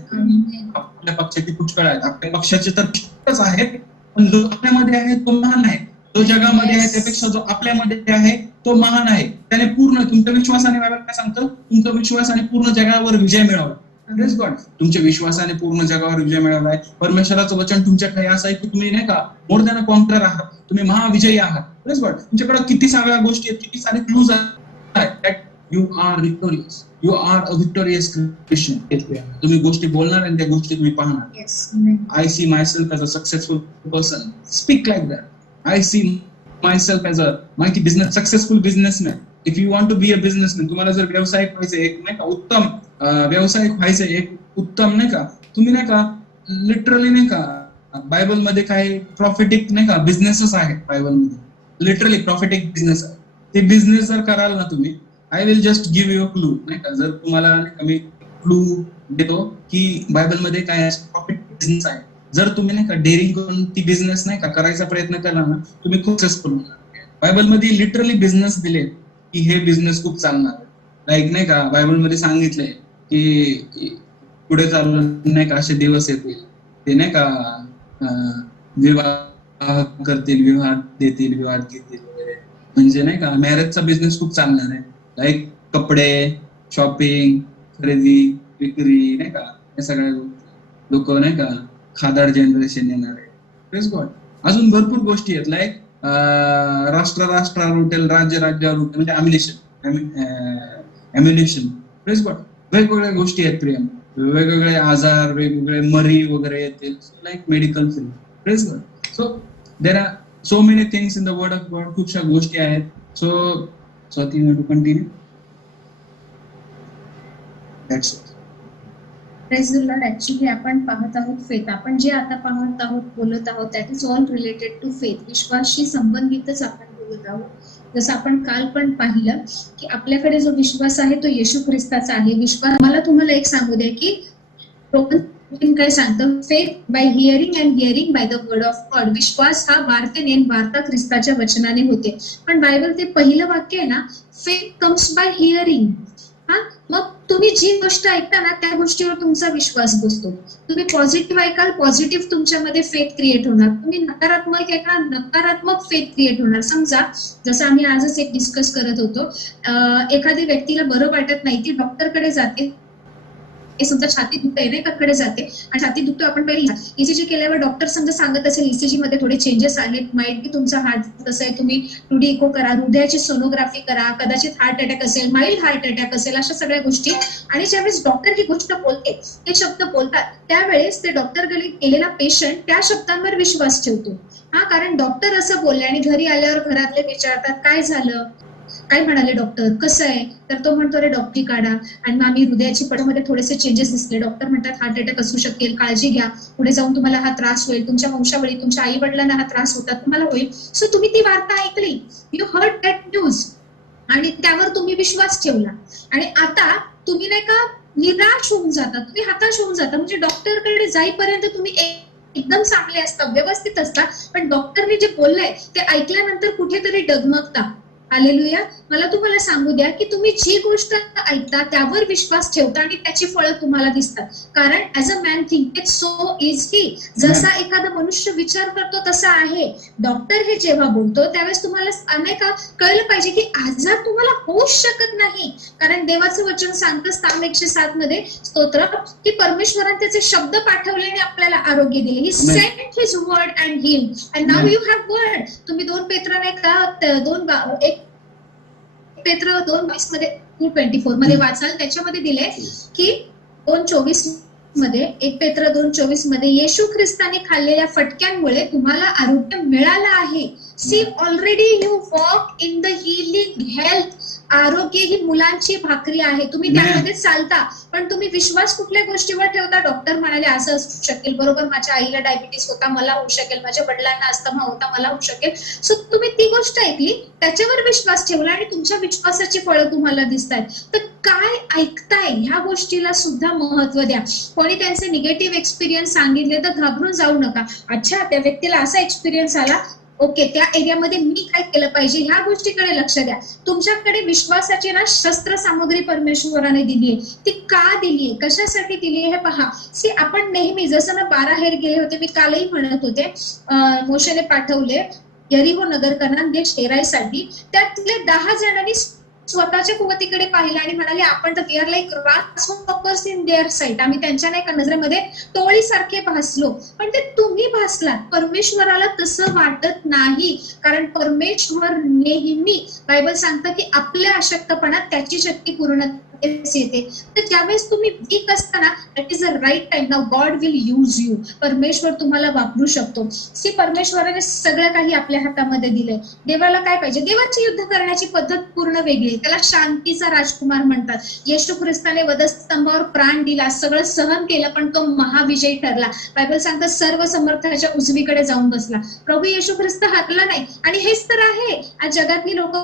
आपल्या पक्षाचे पुष्कळ आहेत. आपल्या पक्षाचे तर पुष्कळच आहेत, पण जो आपल्यामध्ये आहे तो महान आहे. जो जगामध्ये आहे त्यापेक्षा जो आपल्यामध्ये आहे तो महान आहे. त्याने पूर्ण तुमच्या विश्वासाने, बायबल काय सांगतं, तुमचा विश्वासाने पूर्ण जगावर विजय मिळवला. प्रेज गॉड, तुमच्या विश्वासाने पूर्ण जगावर विजय मिळवलाय. परमेश्वराचं वचन तुमच्याकडे असं आहे की तुम्ही नाही का मोर दॅन अ कॉन्करर आहात. तुम्ही महाविजयी आहात. प्रेज गॉड, तुमच्याकडे किती सगळ्या गोष्टी आहेत, किती सारे क्लूज आहेत. You are victorious. You are a victorious Christian. तुम्ही गोष्टी बोलणार आणि त्या गोष्टी तुम्ही पाहणार. I see myself as a successful person. Speak like that. I see myself as a mighty business, successful businessman. If you want to be a businessman, तुम्हाला जर व्यावसायिक व्हायचं, एक नाही का उत्तम व्यावसायिक व्हायचं, एक उत्तम नाही का, तुम्ही नाही का लिटरली नाही का बायबल मध्ये काही प्रॉफिटिक नाही का बिझनेसेस आहेत. बायबल मध्ये लिटरली प्रॉफिटिक बिझनेस आहे. ते बिझनेस जर कराल ना तुम्ही, I will just give you a clue. नाही का, जर तुम्हाला मी क्लू देतो की बायबल मध्ये काय प्रॉफिट बिझनेस आहे, जर तुम्ही नाही का डेअरिंग करून ती बिझनेस नाही का करायचा प्रयत्न केला ना, तुम्ही खूप सक्सेसफुल होणार. बायबल मध्ये लिटरली बिझनेस दिले की हे बिझनेस खूप चालणार. लाईक नाही का बायबल मध्ये सांगितलंय की पुढे चालून नाही का असे दिवस येतील, ते नाही का विवाह करतील, विवाह देतील, विवाह घेतील वगैरे. म्हणजे नाही का मॅरेजचा बिझनेस खूप चालणार आहे. लाईक कपडे, शॉपिंग, खरेदी, विक्री नाही का, हे सगळ्या लोक नाही का खादाड जनरेशन येणार आहे. Praise God. अजून भरपूर गोष्टी आहेत. लाईक राष्ट्रावर उठेल, राज्यावर उठेल, म्हणजे अम्युनिशन. Praise God. वेगवेगळ्या गोष्टी आहेत प्रियम. वेगवेगळे आजार, वेगवेगळे मरी वगैरे येतील. Like medical field. Praise God. So there are so many things in the word of God. खूपशा गोष्टी आहेत. So thing to continue. That's it. Praise the Lord. Actually आपण पाहत आहोत फेथ. आपण जे आता पाहत आहोत, बोलत आहोत, that is all related to faith. विश्वासशी संबंधितच आपण बोलत आहोत. जसं आपण काल पण पाहिलं की आपल्याकडे जो विश्वास आहे तो येशू ख्रिस्ताचा आहे. विश्वास, मला तुम्हाला एक सांगू द्या की रोमन काय सांगतं, faith by hearing and hearing by the word of God. विश्वास हा वार्तेने, वार्ता ख्रिस्ताच्या वचनाने होते. पण बायबल ते पहिलं वाक्य आहे ना, फेथ कम्स बाय हिअरिंग. मग तुम्ही जी गोष्ट ऐकता ना त्या गोष्टीवर तुमचा विश्वास बसतो. तुम्ही पॉझिटिव्ह ऐकाल, पॉझिटिव्ह तुमच्यामध्ये फेथ क्रिएट होणार. तुम्ही नकारात्मक ऐकाल, नकारात्मक फेथ क्रिएट होणार. समजा जसं आम्ही आजच एक डिस्कस करत होतो, एखाद्या व्यक्तीला बरं वाटत नाही, ती डॉक्टरकडे जाते. समजा छाती दुखते नाही का, कडे जाते आणि छाती दुखतो, आपण पहिले ईसीजी केल्यावर डॉक्टर समजा सांगत असेल ईसीजी मध्ये थोडे चेंजेस आहेत, माइट बी तुमचा हार्ट कसं आहे, तुम्ही टूडी इको करा, हृदयाची सोनोग्राफी करा, कदाचित हार्ट अटॅक असेल, माइल्ड हार्ट अटॅक असेल, अशा सगळ्या गोष्टी. आणि ज्यावेळेस डॉक्टर ही गोष्ट बोलते, ते शब्द बोलतात, त्यावेळेस ते डॉक्टरकडे गेलेला पेशंट त्या शब्दांवर विश्वास ठेवतो. कारण डॉक्टर असं बोलले आणि घरी आल्यावर घरातले विचारतात काय झालं, काय म्हणाले डॉक्टर, कसं आहे, तर तो म्हणतो रे डॉक्टरी काढा. आणि मग आम्ही हृदयाची पटामध्ये थोडेसे चेंजेस दिसले, डॉक्टर म्हणतात हार्ट अटॅक असू शकेल, काळजी घ्या, पुढे जाऊन तुम्हाला हा त्रास होईल, तुमच्या वंशावळी, तुमच्या आई वडिलांना हा त्रास होता, तुम्हाला होईल. सो तुम्ही ती वार्ता ऐकली, यू हर्ड दॅट न्यूज, आणि त्यावर तुम्ही विश्वास ठेवला. आणि आता तुम्ही नाही का निराश होऊन जाता, तुम्ही हताश होऊन जाता. म्हणजे डॉक्टरकडे जाईपर्यंत तुम्ही एकदम चांगले असता, व्यवस्थित असता, पण डॉक्टरने जे बोललंय ते ऐकल्यानंतर कुठेतरी डगमगता. हालेलुया. मला तुम्हाला सांगू द्या की तुम्ही जी गोष्ट ऐकता त्यावर विश्वास ठेवता आणि त्याची फळं तुम्हाला दिसतात. कारण as a man think so is he. जसा एखादा मनुष्य विचार करतो तसा आहे. डॉक्टर हे जेव्हा बोलतो त्यावेळेस तुम्हाला नाही का कळलं पाहिजे की आजार तुम्हाला होऊच शकत नाही. कारण देवाचं वचन सांगतं Psalm 107 मध्ये स्तोत्र की परमेश्वराने त्याचे शब्द पाठवले आणि आपल्याला आरोग्य दिले. He sent his word and heal and now you have word. तुम्ही 2 पेत्र नाही का 1 पेत्र 2:22 मध्ये 2:24 मध्ये वाचाल. त्याच्यामध्ये दिले की 2:24 मध्ये 1 पेत्र 2:24 मध्ये येशू ख्रिस्ताने खाल्लेल्या फटक्यांमुळे तुम्हाला आरोग्य मिळालं आहे. See already you walk in the healing health. आरोग्य ही मुलांची भाकरी आहे. तुम्ही त्यामध्ये चालता, पण तुम्ही विश्वास कुठल्या गोष्टीवर ठेवता? डॉक्टर म्हणाले असं असू शकेल, बरोबर, माझ्या आईला डायबिटीस होता, मला होऊ शकेल, माझ्या वडिलांना अस्थमा होता, मला होऊ शकेल. सो तुम्ही ती गोष्ट ऐकली, त्याच्यावर विश्वास ठेवला आणि तुमच्या विश्वासाची फळं तुम्हाला दिसत आहेत. तर काय ऐकताय ह्या गोष्टीला सुद्धा महत्व द्या. कोणी त्यांचे निगेटिव्ह एक्सपिरियन्स सांगितले तर घाबरून जाऊ नका. अच्छा, त्या व्यक्तीला असा एक्सपिरियन्स आला, ओके, त्या एरियामध्ये मी काय केलं पाहिजे ह्या गोष्टीकडे लक्ष द्या. तुमच्याकडे विश्वासाची ना शस्त्र सामग्री परमेश्वराने दिलीये. ती का दिलीये, कशासाठी दिलीये हे पहा. सी आपण नेहमी जसं ना 12 हेर गेले होते, मी कालही म्हणत होते, मोशेने पाठवले यरीहो नगर कनान देश हेरायसाठी. त्यातले 10 जणांनी स्वतःच्या कुवतीकडे पाहिलं आणि म्हणाले आपण तर we are like grasshoppers in their sight. आम्ही त्यांच्या नाही का नजरेमध्ये टोळीसारखे भासलो. पण ते तुम्ही भासलात, परमेश्वराला तसं वाटत नाही. कारण परमेश्वर नेहमी बायबल सांगतं की आपल्या अशक्तपणात त्याची शक्ती पूर्ण येते. तर ज्यावेळेस तुम्ही वीक असताना that is a right time. Now God will use you. परमेश्वर तुम्हाला वापरू शकतो. सी परमेश्वराने सगळं काही आपल्या हातामध्ये दिलंय. देवाला काय पाहिजे? देवाची युद्ध करण्याची पद्धत पूर्ण वेगळी. त्याला शांतीचा राजकुमार म्हणतात. येशू ख्रिस्ताने वधस्तंभावर प्राण दिला, सगळं सहन केलं, पण तो महाविजयी ठरला. बायबल सांगतं सर्व समर्थाच्या उजवीकडे जाऊन बसला. प्रभू येशू ख्रिस्त हाकला नाही. आणि हेच तर आहे आज जगातली लोक.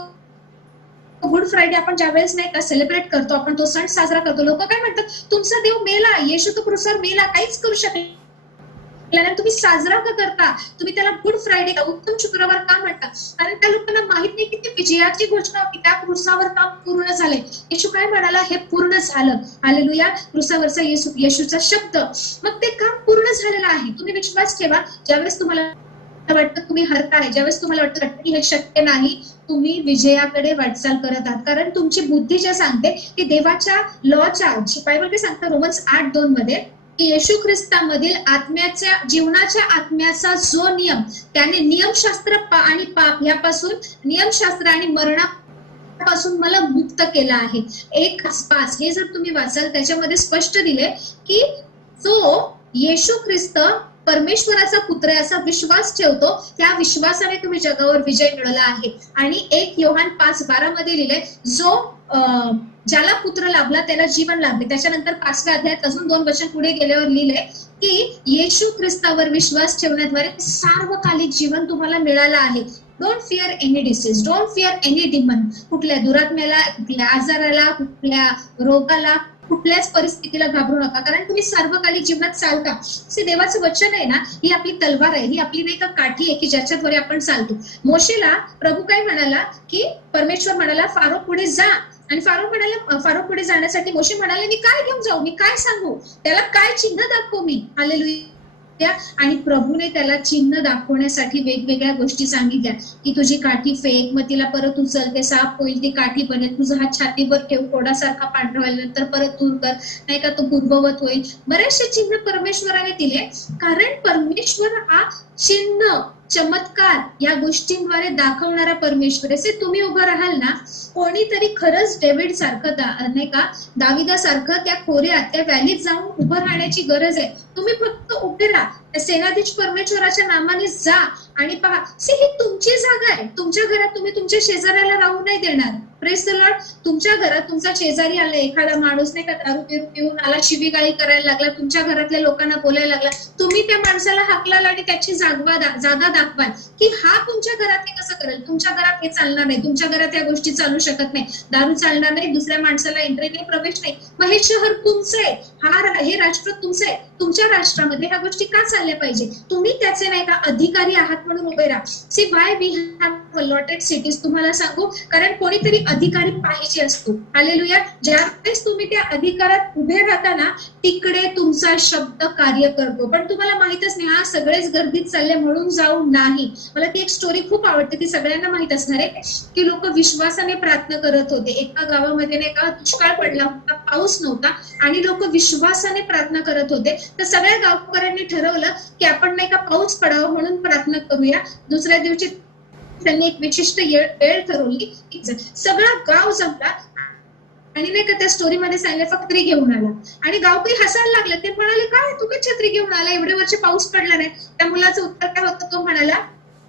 गुड फ्रायडे आपण ज्यावेळेस नाही का सेलिब्रेट करतो, आपण तो सण साजरा करतो, लोक काय म्हणतात, तुमचा देव मेला, येशू तो क्रूसावर मेला, काहीच करू शकला. तुम्ही साजरा का करता? तुम्ही त्याला गुड फ्रायडे का उत्तम शुक्रवार का म्हणता? कारण त्या लोकांना माहित नाही की ती विजयाची घोषणा होती. त्या क्रूसावर काम पूर्ण झालंय. येशू काय म्हणाला? हे पूर्ण झालं. हालेलुया. क्रूसावरचा येशूचा शब्द, मग ते काम पूर्ण झालेलं आहे. तुम्ही विश्वास ठेवा. ज्यावेळेस तुम्हाला वाटतं तुम्ही हरताय, ज्यावेळेस तुम्हाला वाटतं की हे शक्य नाही, तुम्ही विजयाकडे वाटचाल करत आहात. कारण तुमची बुद्धी जे सांगते की देवाच्या लॉच्या, बायबल काय सांगतं रोमन्स 8:2 मध्ये की येशू ख्रिस्तामधील आत्म्याच्या जीवनाच्या आत्म्याचा जो नियम, त्याने नियमशास्त्र आणि पाप यापासून, नियमशास्त्र आणि मरणापासून मला मुक्त केलं आहे. 1:5 हे जर तुम्ही वाचाल त्याच्यामध्ये स्पष्ट दिले की जो येशू ख्रिस्त परमेश्वराचा पुत्र आहे असा विश्वास ठेवतो, त्या विश्वासाने तुम्ही जगावर विजय मिळवला आहे. आणि 1 योहान 5:12 मध्ये लिहिलंय, जो ज्याला पुत्र लाभला त्याला जीवन लाभले. त्याच्यानंतर 5व्या अध्यायात अजून 2 वचन पुढे गेल्यावर लिहिलंय की येशू ख्रिस्तावर विश्वास ठेवण्याद्वारे सार्वकालिक जीवन तुम्हाला मिळालं आहे. Don't fear any disease, don't fear any demon. कुठल्या दुरात्म्याला, कुठल्या आजाराला, कुठल्या रोगाला, कुठल्याच परिस्थितीला घाबरू नका. कारण तुम्ही सार्वकालिक जीवनात चालता. देवाचं वचन आहे ना, ही आपली तलवार आहे, ही आपली नाही का काठी आहे की ज्याच्याद्वारे आपण चालतो. मोशेला प्रभू काय म्हणाला की परमेश्वर म्हणाला फारो पुढे जा. आणि फारो पुढे जाण्यासाठी मोशे म्हणाले मी काय घेऊन जाऊ, मी काय सांगू, त्याला काय चिन्ह दाखवू मी. हालेलुया. आणि प्रभूने त्याला चिन्ह दाखवण्यासाठी वेगवेगळ्या गोष्टी सांगितल्या की तुझी काठी फेक, मग तिला परत उचल, ते साफ होईल, ती काठी बनेल, तुझा हात छातीवर ठेव, कोडासारखा पांढरा व्हायला, नंतर परत दूर कर, नाही का तो पूर्ववत होईल. बरेचसे चिन्ह परमेश्वराने दिले. कारण परमेश्वर हा चिन्ह, चमत्कार या गोष्टींद्वारे दाखवणारा परमेश्वर आहे. तुम्ही उभं राहाल ना, कोणीतरी खरंच डेव्हिड सारखं नाही का दाविदासारखं त्या खोऱ्यात, त्या व्हॅलीत जाऊन उभं राहण्याची गरज आहे. तुम्ही फक्त उभे राहा, सेनाधीश परमेश्वराच्या नामाने जा आणि पहा. ही तुमची जागा आहे. तुमच्या घरात तुम्ही तुमच्या शेजाऱ्याला राहू नाही देणार. Praise the Lord. तुमच्या घरात तुमचा शेजारी आला, एखादा माणूस नाही का दारू पिऊन आला, शिवीगाळी करायला लागला, तुमच्या घरातल्या लोकांना बोलायला लागला, तुम्ही त्या माणसाला हाकलाल आणि त्याची जागा दाखवाल की हा तुमच्या घरात हे कसं करेल. तुमच्या घरात हे चालणार नाही, तुमच्या घरात या गोष्टी चालू शकत नाही, दारू चालणार नाही, दुसऱ्या माणसाला एंट्री नाही, प्रवेश नाही. मग हे शहर तुमचं आहे, हे राष्ट्र तुमचं आहे. तुमच्या राष्ट्रामध्ये ह्या गोष्टी का चालल्या पाहिजे? तुम्ही त्याचे नाही का अधिकारी आहात म्हणून उभे राहा. See why we have allotted cities. तुम्हाला सांगू, कारण कोणीतरी अधिकारी पाहिजे असतो. हालेलुया. ज्यावेळेस तुम्ही त्या अधिकारात उभे राहता ना, तिकडे तुमचा शब्द कार्य करतो. पण तुम्हाला माहितच नाही, हा सगळेच गर्दीत चालले म्हणून जाऊ नाही. मला ती एक स्टोरी खूप आवडते, ती सगळ्यांना माहित असणार आहे, की लोक विश्वासाने प्रार्थना करत होते. एका गावामध्ये नाही का दुष्काळ पडला होता, पाऊस नव्हता आणि लोक विश्वासाने प्रार्थना करत होते. तर सगळ्या गावकऱ्यांनी ठरवलं की आपण नाही का पाऊस पडावा म्हणून प्रार्थना करूया. दुसऱ्या दिवशी त्यांनी एक विशिष्ट वेळ ठरवली. सगळा गाव जमला आणि नाही का त्या स्टोरीमध्ये सांगितलं फक्त छत्री घेऊन आला. आणि गावकरी हसायला लागले. ते म्हणाले, काय तू काय छत्री घेऊन आला, एवढे वर्ष पाऊस पडला नाही. त्या मुलाचं उत्तर काय होतं, तो म्हणाला,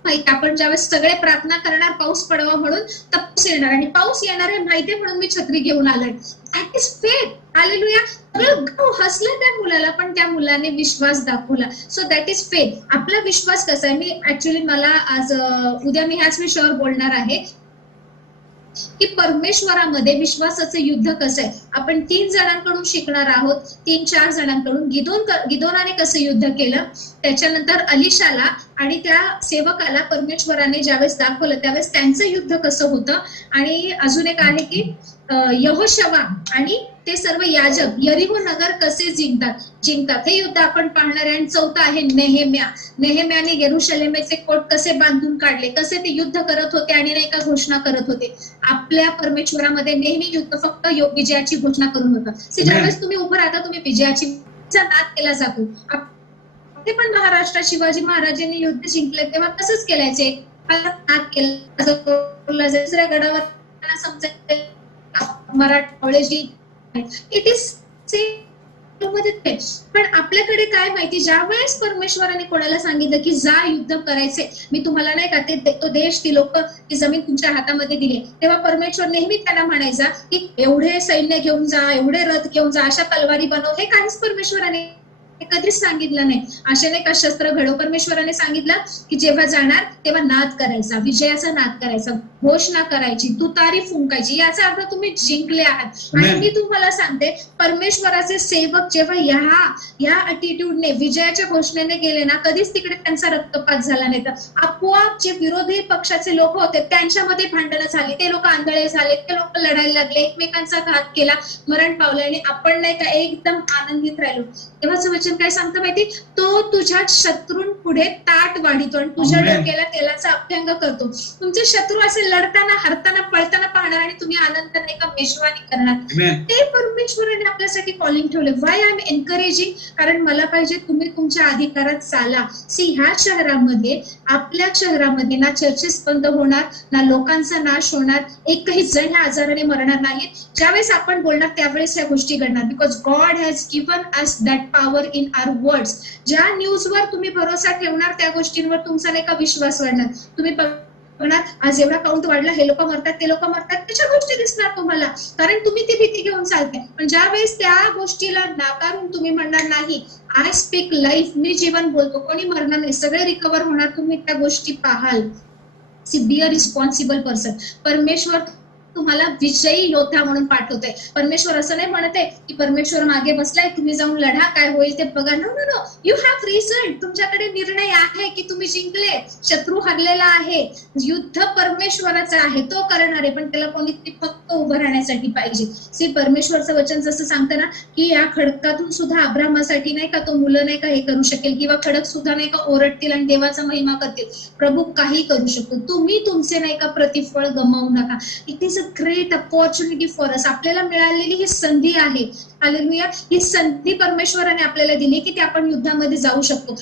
माहिती आपण ज्यावेळेस सगळे प्रार्थना करणार पाऊस पडावा म्हणून, तर पाऊस येणार आणि पाऊस येणार आहे माहितीये म्हणून मी छत्री घेऊन आलोय. That is faith. हालेलुया. सगळं गाव हसलं त्या मुलाला, पण त्या मुलाने विश्वास दाखवला. So that is faith. आपला विश्वास कसा आहे, मी ऍक्च्युअली मला आज उद्या मी ह्याच विषयावर बोलणार आहे की परमेश्वरामध्ये विश्वासाचं युद्ध कसं आहे. आपण 3 जणांकडून शिकणार आहोत, 3-4 जणांकडून. गिदोनाने कसं युद्ध केलं, त्याच्यानंतर अलिशाला आणि त्या सेवकाला परमेश्वराने ज्यावेळेस दाखवलं त्यावेळेस त्यांचं युद्ध कसं होतं. आणि अजून एक आहे की यहोशवा आणि ते सर्व याजक यरीहो नगर कसे जिंकतात हे युद्ध आपण पाहणार आहे. आणि चौथा आहे नेहेम्याने यरूशलेमेचे कोट कसे बांधून काढले, कसे ते युद्ध करत होते आणि नाही का घोषणा करत होते. आपल्या परमेश्वरामध्ये नेहमी युद्ध फक्त विजयाची घोषणा करून होतं. ज्यावेळेस तुम्ही उभं राहता, तुम्ही विजयाची नाद केला जातो. ते पण महाराष्ट्रात शिवाजी महाराजांनी युद्ध जिंकले तेव्हा तसंच केलायचे, नाद केला. दुसऱ्या गडावर समजायचं मराठवाड्याची इट इज पण आपल्याकडे काय माहिती, ज्या वेळेस परमेश्वराने कोणाला सांगितलं की जा युद्ध करायचे, मी तुम्हाला नाही का तो देश, ती लोक, ती जमीन तुमच्या हातामध्ये दिली, तेव्हा परमेश्वर नेहमी त्यांना म्हणायचा की एवढे सैन्य घेऊन जा, एवढे रथ घेऊन जा, अशा तलवारी बनव. हे काहीच परमेश्वराने कधीच सांगितलं नाही. असे नाही का शस्त्र घडव. परमेश्वराने सांगितलं की जेव्हा जाणार तेव्हा नाद करायचा, विजयाचा नाद करायचा, घोषणा करायची, तुतारी फुंकायची. याचा अर्थ तुम्ही जिंकले आहात. आणि मी तुम्हाला सांगते, परमेश्वराचे सेवक जेव्हा ह्या अटिट्यूडने विजयाच्या घोषणेने गेले ना, कधीच तिकडे त्यांचा रक्तपात झाला नाही. तर आपोआप जे विरोधी पक्षाचे लोक होते त्यांच्यामध्ये भांडणं झाली, ते लोक आंधळे झाले, ते लोक लढायला लागले, एकमेकांचा घात केला, मरण पावलं आणि आपण नाही का एकदम आनंदित राहिलो. तेव्हाच वचन काय सांगतं माहिती, तो तुझ्या शत्रूं पुढे ताट वाढितो आणि तुझ्या डोक्याला तेलाचा अभ्यंग करतो. तुमचे शत्रू असे लढताना, हरताना, पळताना पाहणार आणि तुम्ही आनंद नाही का मेजवानी करणार. ते परमेश्वराने आपल्यासाठी कॉलिंग ठेवले. वाय आय एम एनकरेजिंग, कारण मला पाहिजे तुम्ही तुमच्या अधिकारात चाला. ह्या शहरामध्ये, आपल्या शहरामध्ये ना चर्चेस बंद होणार, ना लोकांचा नाश होणार, एकही जण ह्या आजाराने मरणार नाही. ज्यावेळेस आपण बोलणार त्यावेळेस या गोष्टी घडणार. Because God has given us that power in our words. ज्या न्यूजवर तुम्ही भरोसा ठेवणार त्या गोष्टींवर तुमचा नाही का विश्वास वाढणार. तुम्ही बघणार आज एवढा काउंट वाढला, हे लोक मरतात, ते लोक मरतात, त्याच्या गोष्टी दिसणार तुम्हाला, कारण तुम्ही ती भीती घेऊन चालताय. पण ज्या वेळेस त्या गोष्टीला नाकारून तुम्ही म्हणणार नाही, आय स्पीक लाईफ, मी जीवन बोलतो, कोणी मरणार नाही, सगळे रिकवर होणार, तुम्ही त्या गोष्टी पाहाल. Be a responsible person. परमेश्वर तुम्हाला विजयी योद्धा म्हणून पाठवतोय. परमेश्वर असं नाही म्हणत आहे की परमेश्वर मागे बसलाय, तुम्ही जाऊन लढा, काय होईल ते बघा. No no no, you have result. तुमच्याकडे निर्णय आहे की तुम्ही जिंकले, शत्रू हरलेला आहे. युद्ध परमेश्वराचा आहे, तो करणार आहे, पण त्याला कोणीतरी फक्त उभं राहण्यासाठी पाहिजे. परमेश्वरचं वचन जसं सांगतं ना की या खडकातून सुद्धा अब्रामासाठी नाही का तो मुलं नाही का हे करू शकेल, किंवा खडक सुद्धा नाही का ओरडतील आणि देवाचा महिमा करतील. प्रभू काही करू शकतो. तुम्ही तुमचे नाही का प्रतिफळ गमावू नका. It is great opportunity for us. आपल्याला मिळालेली ही संधी आहे. हालेलुया. ही संधी परमेश्वराने आपल्याला दिली की ते आपण युद्धामध्ये जाऊ शकतो.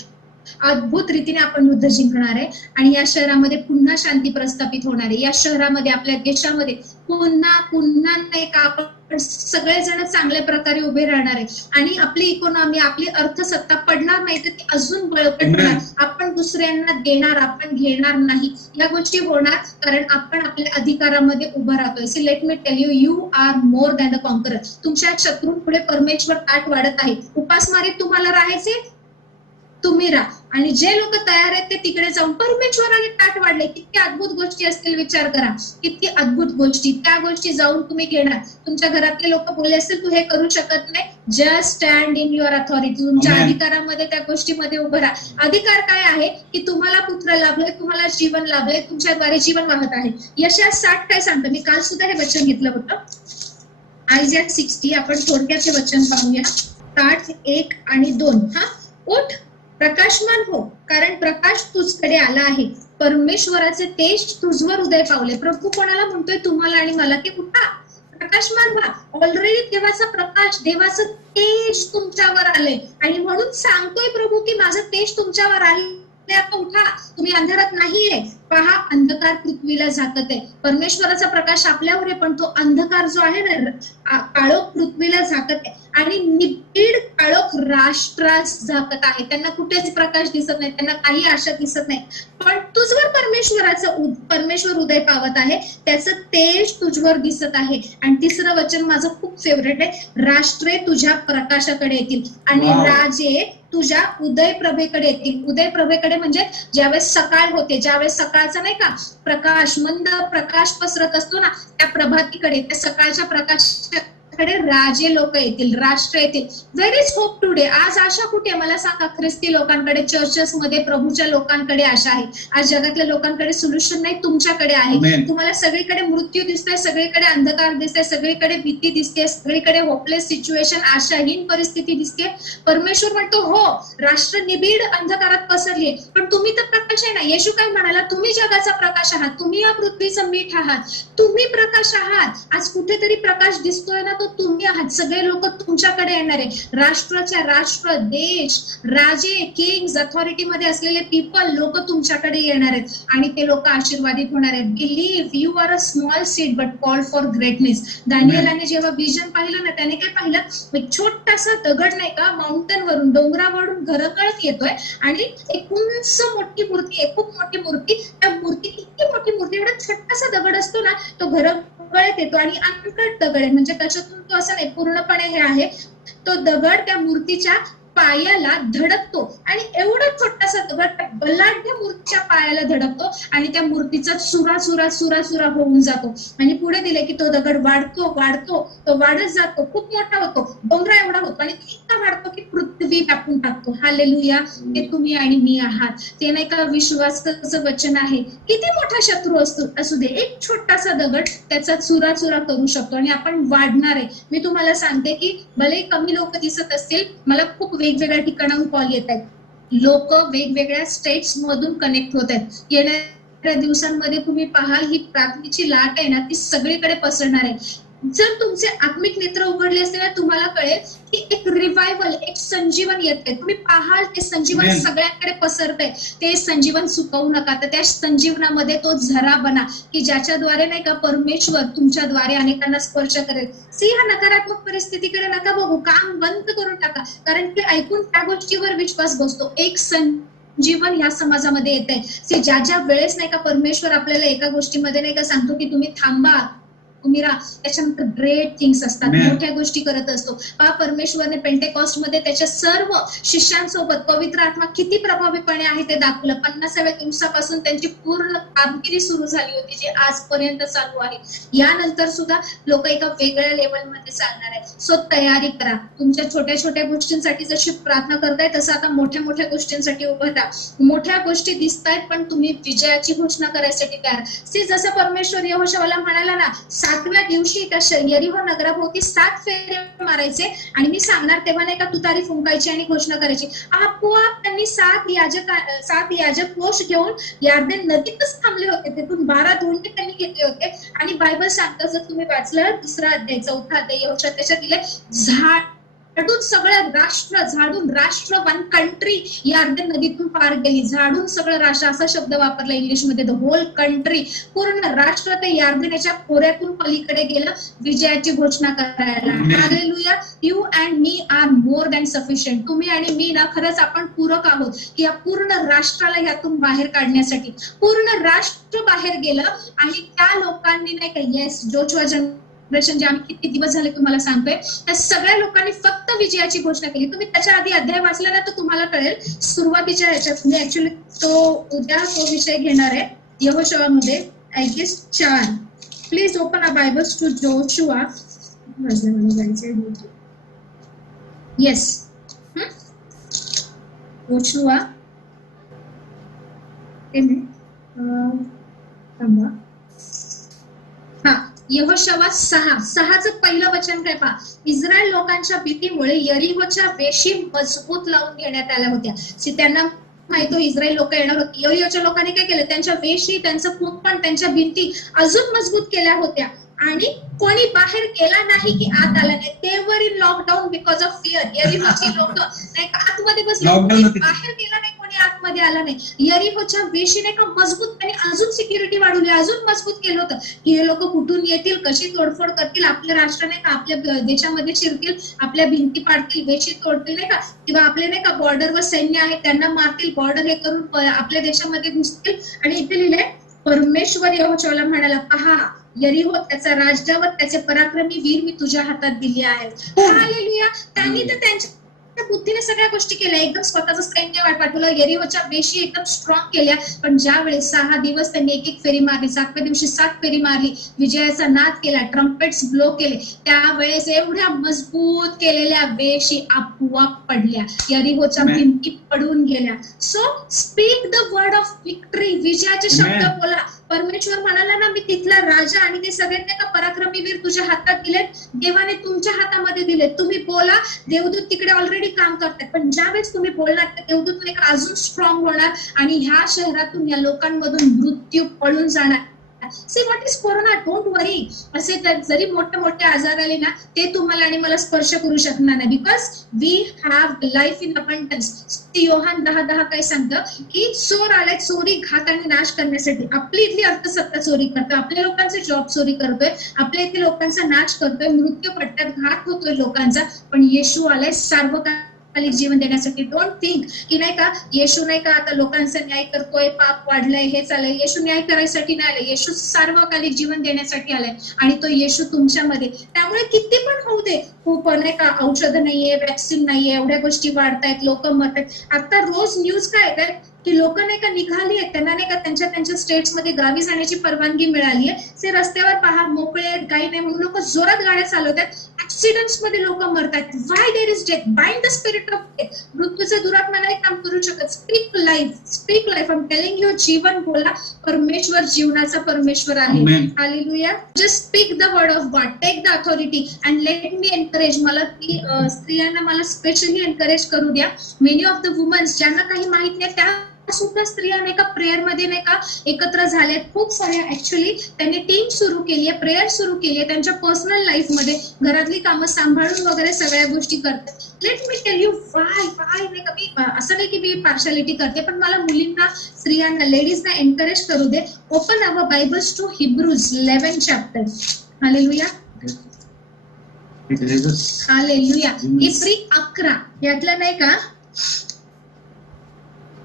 अद्भुत रीतीने आपण युद्ध जिंकणार आहे आणि या शहरामध्ये पुन्हा शांती प्रस्थापित होणार आहे. या शहरामध्ये, आपल्या देशामध्ये पुन्हा नाही का आपण सगळेजण चांगल्या प्रकारे उभे राहणार आहे आणि आपली इकॉनॉमी, आपली अर्थसत्ता पडणार नाही तर ती अजून बळकट होणार. आपण दुसऱ्यांना देणार, आपण घेणार नाही. या गोष्टी होणार कारण आपण आपल्या अधिकारामध्ये उभं राहतोय. So let me tell you, you are more than the conqueror. तुमच्या शत्रूंपुढे परमेश्वर ताट वाढत आहे. उपासमारीत तुम्हाला राहायचे, तुम्ही राहा. आणि जे लोक तयार आहेत ते तिकडे जाऊन परमेश्वराने ताट वाढले. किती अद्भुत गोष्टी असतील विचार करा, किती अद्भुत गोष्टी. त्या गोष्टी जाऊन तुम्ही घेणार. तुमच्या घरातले लोक बोलले असतील तू हे करू शकत नाही, just stand in your authority. तुमच्या Amen. अधिकारामध्ये त्या गोष्टीमध्ये उभं राहा. अधिकार काय आहे की तुम्हाला पुत्र लाभले, तुम्हाला जीवन लाभले, तुमच्याद्वारे जीवन वाहत आहे. यशा 60 काय सांगतं, मी काल सुद्धा हे वचन घेतलं होतं. आयझॅक 60 आपण थोडक्यात हे वचन पाहूया. 60 1 आणि 2. हा, उठ प्रकाशमान हो, कारण प्रकाश तुझकडे आला आहे. परमेश्वराचे तेज तुझवर उदय पावले. प्रभू कोणाला म्हणतोय, तुम्हाला आणि मला, की उठा प्रकाशमान व्हा. ऑलरेडी देवाचा प्रकाश, देवाचं तेज तुमच्यावर आलंय आणि म्हणून सांगतोय प्रभू की माझं तेज तुमच्यावर आले, आता उठा, तुम्ही अंधारात नाहीये. पहा, अंधकार पृथ्वीला झाकत आहे. परमेश्वराचा प्रकाश आपल्यावर आहे, पण तो अंधकार जो आहे ना, काळोख पृथ्वीला झाकत आहे आणि निबिड काळोख राष्ट्रास झाकत आहे. त्यांना कुठेच प्रकाश दिसत नाही, त्यांना काही आशा दिसत नाही. पण तुझवर परमेश्वर उदय पावत आहे, त्याचं तेज तुझवर दिसत आहे. आणि तिसरं वचन माझं खूप फेवरेट आहे, राष्ट्रे तुझ्या प्रकाशाकडे येतील आणि Wow. राजे तुझ्या उदय प्रभेकडे येतील. उदय प्रभेकडे म्हणजे ज्यावेळेस सकाळ होते, ज्यावेळेस सकाळचा नाही का प्रकाश, मंद प्रकाश पसरत असतो ना, त्या प्रभातीकडे, त्या सकाळच्या प्रकाशाकडे राजे लोक येतील, राष्ट्र येतील. वेर इज होप टुडे? आज आशा कुठे? मला सांगा. ख्रिस्ती लोकांकडे, चर्चेस मध्ये प्रभूच्या लोकांकडे आशा आहे. आज जगातल्या लोकांकडे सोल्युशन नाही, तुमच्याकडे आहे. Amen. तुम्हाला सगळीकडे मृत्यू दिसतोय, सगळीकडे अंधकार दिसतोय, सगळीकडे भीती दिसते, सगळीकडे होपलेस सिच्युएशन, आशाहीन परिस्थिती दिसते. परमेश्वर म्हणतो, हो, राष्ट्र निबिड अंधकारात पसरली, पण तुम्ही तर प्रकाश आहे ना. येशू काय म्हणाला, तुम्ही जगाचा प्रकाश आहात, तुम्ही या पृथ्वीचं मीठ आहात, तुम्ही प्रकाश आहात. आज कुठेतरी प्रकाश दिसतोय ना, तो तुम्ही आहात. सगळे लोक तुमच्याकडे येणार आहे. राष्ट्राच्या राष्ट्र, देश, राजे, किंग्स, अथॉरिटी मध्ये असलेले पीपल, लोक तुमच्याकडे येणार आहेत आणि ते लोक आशीर्वादित होणार आहेत. Believe, you are a small seed but called for greatness. दानिएलाने जेव्हा विजन पाहिलं ना, त्याने काय पाहिलं, एक छोटासा दगड नाही का, माउंटेन वरून, डोंगरावरून घरकळत येतोय आणि एक उंच मोठी मूर्ती आहे, खूप मोठी मूर्ती. त्या मूर्ती, इतकी मोठी मूर्ती, एवढा छोटासा दगड असतो ना, तो घरकळत येतो आणि अनकट दगड आहे, म्हणजे त्याच्यातून तो असं नाही पूर्णपणे हे आहे. तो दगड त्या मूर्तीच्या पायाला धडकतो आणि एवढा छोटासा दगड त्या बलाढ्य मूर्तीच्या पायाला धडकतो आणि त्या मूर्तीचा सुरा होऊन जातो. आणि पुढे दिले की तो दगड वाढतो, तो वाढत जातो, खूप मोठा होतो, डोंगरा एवढा होतो आणि इतका वाढतो की पृथ्वी व्यापून टाकतो. हालेलुया. ते तुम्ही आणि मी आहात. ते नाही का विश्वासाचं वचन आहे. किती मोठा शत्रू असू दे, एक छोटासा दगड त्याचा चुरा करू शकतो आणि आपण वाढणार आहे. मी तुम्हाला सांगते की भले कमी लोक दिसत असतील, मला खूप वेगवेगळ्या ठिकाणाहून कॉल येत आहेत. लोक वेगवेगळ्या स्टेट्स मधून कनेक्ट होत आहेत. येणाऱ्या दिवसांमध्ये तुम्ही पाहाल, ही प्रार्थनेची लाट आहे ना, ती सगळीकडे पसरणार आहे. जर तुमचे आत्मिक नेत्र उघडले असते ना, तुम्हाला कळेल की एक रिवायवल, एक संजीवन येते. तुम्ही पाहाल ते संजीवन Amen. सगळ्यांकडे पसरतंय. ते संजीवन सुकवू नका. तर त्या संजीवनामध्ये तो झरा बना की ज्याच्याद्वारे नाही का परमेश्वर तुमच्याद्वारे अनेकांना स्पर्श करेल. ह्या नकारात्मक परिस्थितीकडे नका बघू, काम बंद करून टाका, कारण ते ऐकून त्या गोष्टीवर विश्वास बसतो. एक जीवन ह्या समाजामध्ये येत आहे. ज्या वेळेस नाही का परमेश्वर आपल्याला एका गोष्टीमध्ये नाही का सांगतो की तुम्ही थांबा, तुम्ही राहा, त्याच्यानंतर ग्रेट थिंग्स असतात, Amen. मोठ्या गोष्टी करत असतो. परमेश्वरने पेंटेकॉस्ट मध्ये त्याच्या सर्व शिष्यांसोबत पवित्र आत्मा किती प्रभावीपणे आहे ते दाखवलं. 50व्या दिवसापासून त्यांची पूर्ण कामगिरी सुरू झाली होती, जी आजपर्यंत चालू आहे. यानंतर सुद्धा लोक एका वेगळ्या लेवलमध्ये चालणार आहे. सो तयारी करा. तुमच्या छोट्या छोट्या गोष्टींसाठी जशी प्रार्थना करताय, तसं आता मोठ्या मोठ्या गोष्टींसाठी उभं राहा. मोठ्या गोष्टी दिसतायत, पण तुम्ही विजयाची घोषणा करायसाठी तयार. जसं परमेश्वर यहोशूआला म्हणाला ना, 7व्या दिवशी त्या यरीहो नगराभोवती 7 फेरे मारायचे आणि मी सांगणार तेव्हा नाही का तुतारी फुंकायची आणि घोषणा करायची. आपोआप त्यांनी 7 याजक कोष घेऊन यार्देन नदीतच थांबले होते. तिथून 12 धोंडे त्यांनी घेतले होते आणि बायबल सांगतं, जर तुम्ही वाचलं 2रा अध्याय 4था अध्याय यहोशूआ, त्याच्यात दिले झाडून राष्ट्र 1 कंट्री यार्देन नदीतून पार गेली. झाडून सगळं राष्ट्र, असा शब्द वापरला इंग्लिशमध्ये, द होल कंट्री, पूर्ण राष्ट्र ते यार्देनच्या खोऱ्यातून पलीकडे गेलं विजयाची घोषणा करायला. Hallelujah. You and me R more than sufficient. तुम्ही आणि मी ना, खरंच आपण पूरक आहोत की या पूर्ण राष्ट्राला यातून बाहेर काढण्यासाठी. पूर्ण राष्ट्र बाहेर गेलं आणि त्या लोकांनी नाही का, येस, जोशुआ ऑपरेशन जे आम्ही किती दिवस झाले तुम्हाला सांगतोय, त्या सगळ्या लोकांनी फक्त विजयाची घोषणा केली. तुम्ही त्याच्या आधी अध्याय वाचला ना तर तुम्हाला कळेल. सुरुवातीच्या ह्याच्यात मी ऍक्च्युली उद्या तो विषय घेणार आहे यहोशुआमध्ये, I guess 4. Please open a Bibles to Joshua. Yes, Joshua यहोशुआ 6चं पहिलं वचन काय पहा. इस्रायल लोकांच्या भीतीमुळे यरीहोच्या वेशी मजबूत लावून घेण्यात आल्या होत्या. त्यांना माहिती इस्रायल लोक येणार होती. यरीहोच्या लोकांनी काय केलं, त्यांच्या वेशी, त्यांचं कुंपण, त्यांच्या भिंती अजून मजबूत केल्या होत्या आणि कोणी बाहेर गेला नाही की आत आला नाही. They were in lockdown because of fear. यरीहोची लोक नाही आतमध्ये बसले, बाहेर गेला नाही, कोणी आतमध्ये आला नाही. यरीहोच्या वेशीने का मजबूत, त्यांनी अजून सिक्युरिटी वाढवली, अजून मजबूत केलं होतं की हे लोक कुठून येतील, कशी तोडफोड करतील, आपल्या राष्ट्राने का आपल्या देशामध्ये शिरतील, आपल्या भिंती पाडतील, वेशी तोडतील नाही का, किंवा आपले नाही का बॉर्डरवर सैन्य आहे त्यांना मारतील, बॉर्डर हे करून आपल्या देशामध्ये घुसतील. आणि इथे लिहिले परमेश्वर यहोशुआला म्हणाला, पहा यरीहो, त्याचा राजदवत, त्याचे पराक्रमी वीर मी तुझ्या हातात दिली आहे. हालेलुया. त्यांनी तर त्यांच्या बुद्धीने सगळ्या गोष्टी केल्या, एकदम स्वतःचं सैन्य पाठवलं, यरीहोच्या वेशी एकदम स्ट्रॉंग केल्या. पण ज्या वेळेस 6 दिवस त्यांनी एक फेरी मारली, 7व्या दिवशी 7 फेरी मारली, विजयाचा नाद केला, ट्रम्पेट्स ब्लो केले, त्यावेळेस एवढ्या मजबूत केलेल्या वेशी आपोआप पडल्या, यरीहोच्या भिंती पडून गेल्या. So speak the word of victory. विजयाचे शब्द बोला. परमेश्वर म्हणाला ना, मी तिथला राजा आणि ते सगळे नाही का पराक्रमी वीर तुझ्या हातात दिलेत, देवाने तुमच्या हातामध्ये दिलेत. तुम्ही बोला, देवदूत तिकडे ऑलरेडी काम करतात. पण ज्यावेळेस तुम्ही बोलणार तर देवदूत नाही का अजून स्ट्रॉंग होणार आणि ह्या शहरातून, या लोकांमधून मृत्यू पळून जाणार. See what is corona, don't worry. असे जरी मोठे मोठे आजार आले ना, ते तुम्हाला आणि मला स्पर्श करू शकणार नाही, because we have life in abundance. Yohan 10:10 काय सांगतं की चोर आलाय चोरी, घात आणि नाश करण्यासाठी. आपली इथली अर्थसत्ता चोरी करतोय, आपल्या लोकांचे जॉब चोरी करतोय, आपल्या इथे लोकांचा नाश करतोय, मृत्यू पट्ट्यात घात होतोय लोकांचा. पण येशू आलाय सार्वकालिक जीवन देण्यासाठी. डोंट थिंक की नाही का येशू नाही का आता लोकांचा न्याय करतोय, पाप वाढलंय, हे चाललंय. येशू न्याय करायसाठी नाही आलाय, येशू सार्वकालिक जीवन देण्यासाठी आलाय आणि तो येशू तुमच्यामध्ये. त्यामुळे किती पण होऊ दे, खूप नाही का औषध नाहीये, वॅक्सिन नाहीये, एवढ्या गोष्टी वाढतायत, लोक मरतायत. आता रोज न्यूज काय येत आहे की लोक नाही का निघाली आहेत, त्यांना नाही का त्यांच्या स्टेट्स मध्ये गावी जाण्याची परवानगी मिळाली आहे. ते रस्त्यावर पहा मोकळे आहेत, काही नाही म्हणून लोक जोरात गाड्या चालवतात, ऍक्सिडेंट्स मध्ये लोक मरतात. Why there is death? Bind the spirit of death. मृत्यूचं दुरात्मा नाही काम करू शकत. Speak life, speak life. I am telling you, जीवन बोला. परमेश्वर जीवनाचा परमेश्वर आहे. Hallelujah. Just speak the word of God, take the authority and let me encourage. मला ती स्त्रियांना मला स्पेशली एनकरेज करू द्या. मेनी ऑफ द वुमन्स ज्यांना काही माहित नाही त्या सुद्धा स्त्रिया नाही का प्रेयर मध्ये नाही का एकत्र झाल्यात. खूप साऱ्या ऍक्च्युअली त्यांनी टीम सुरू केली आहे, प्रेयर सुरू केली आहे, त्यांच्या पर्सनल लाईफ मध्ये घरातली कामं सांभाळून वगैरे सगळ्या गोष्टी करतात. Let me tell you Y नाही का, मी असं नाही की मी पार्शालिटी करते, पण मला मुलींना, स्त्रियांना, लेडीजना एनकरेज करू दे. Open our Bibles to Hebrews 11 chapter. Hallelujah. Hallelujah. इब्री 11 यातलं नाही का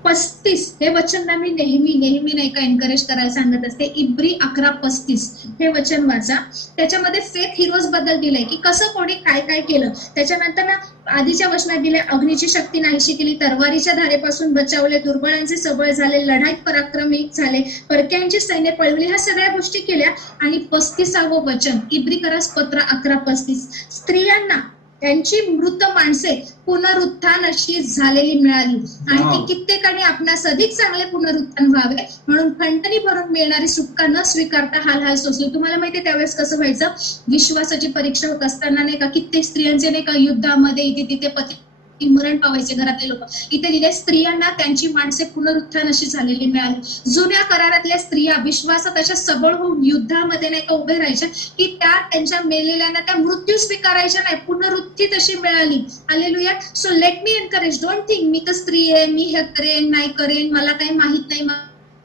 35 हे वचन ना मी नेहमी नाही का एनकरेज करायला सांगत असते. इब्री 11:35 हे वचन वाचा. त्याच्यामध्ये फेथ हिरोज बद्दल दिलंय की कसं कोणी काय काय केलं. त्याच्यानंतर ना आधीच्या वचनात दिले अग्नीची शक्ती नाहीशी केली, तरवारीच्या धारेपासून बचावले, दुर्बळांचे सबळ झाले, लढाईत पराक्रमी झाले, परक्यांची सैन्य पळवली. ह्या सगळ्या गोष्टी केल्या. आणि 35वं वचन इब्रीकरास पत्र 11:35 स्त्रियांना त्यांची मृत माणसे पुनरुत्थान अशी झालेली मिळाली आणि ती कित्येकाने आपणास अधिक चांगले पुनरुत्थान व्हावे म्हणून खंडणी भरून मिळणारी सुटका न स्वीकारता हाल सोसली. तुम्हाला माहितीये त्यावेळेस कसं व्हायचं, विश्वासाची परीक्षा होत असताना नाही का कित्येक स्त्रियांचे नाही का युद्धामध्ये इथे तिथे पती मरण पावायचे घरातले लोक. इथे लिहिले स्त्रियांना त्यांची माणसे पुनरुत्थान अशी झालेली मिळाली. जुन्या करारातल्या स्त्रिया विश्वासात अशा सबळ होऊन युद्धामध्ये नाही का उभे राहायच्या की त्या त्यांच्या मेलेल्यांना त्या मृत्यू स्वीकारायच्या नाही, पुनरुत्थी तशी मिळाली. Hallelujah. So let me encourage. Don't think मी तर स्त्री आहे, मी हे करेन नाही करेन, मला काही माहित नाही,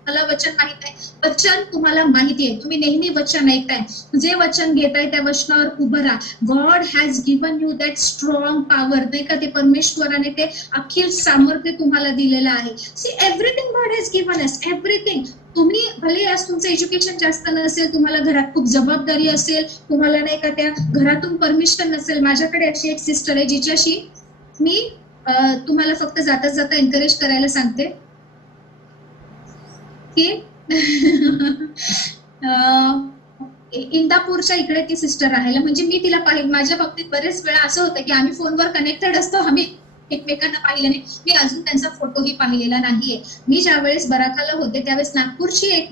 मला वचन माहित आहे. वचन तुम्हाला माहिती आहे, तुम्ही नेहमी वचन ऐकताय. जे वचन घेताय त्या वचनावर उभं राहा. God has given you that strong power, नाही का, ते परमेश्वराने ते अखिल सामर्थ्य तुम्हाला दिलेलं आहे. See everything God has given us, everything. तुम्ही भले आज तुमचं एज्युकेशन जास्त नसेल, तुम्हाला घरात खूप जबाबदारी असेल, तुम्हाला नाही का त्या घरातून परमिशन नसेल. माझ्याकडे अशी एक सिस्टर आहे जिच्याशी मी तुम्हाला फक्त जाता जाता एनकरेज करायला सांगते की इंदापूरच्या इकडे ती सिस्टर राहायला. म्हणजे मी तिला पाहिलं, माझ्या बाबतीत बरेच वेळा असं होतं की आम्ही फोनवर कनेक्टेड असतो, आम्ही एकमेकांना पाहिलं नाही. मी अजून त्यांचा फोटोही पाहिलेला नाहीये. मी ज्या वेळेस बराकाला होते त्यावेळेस नागपूरची एक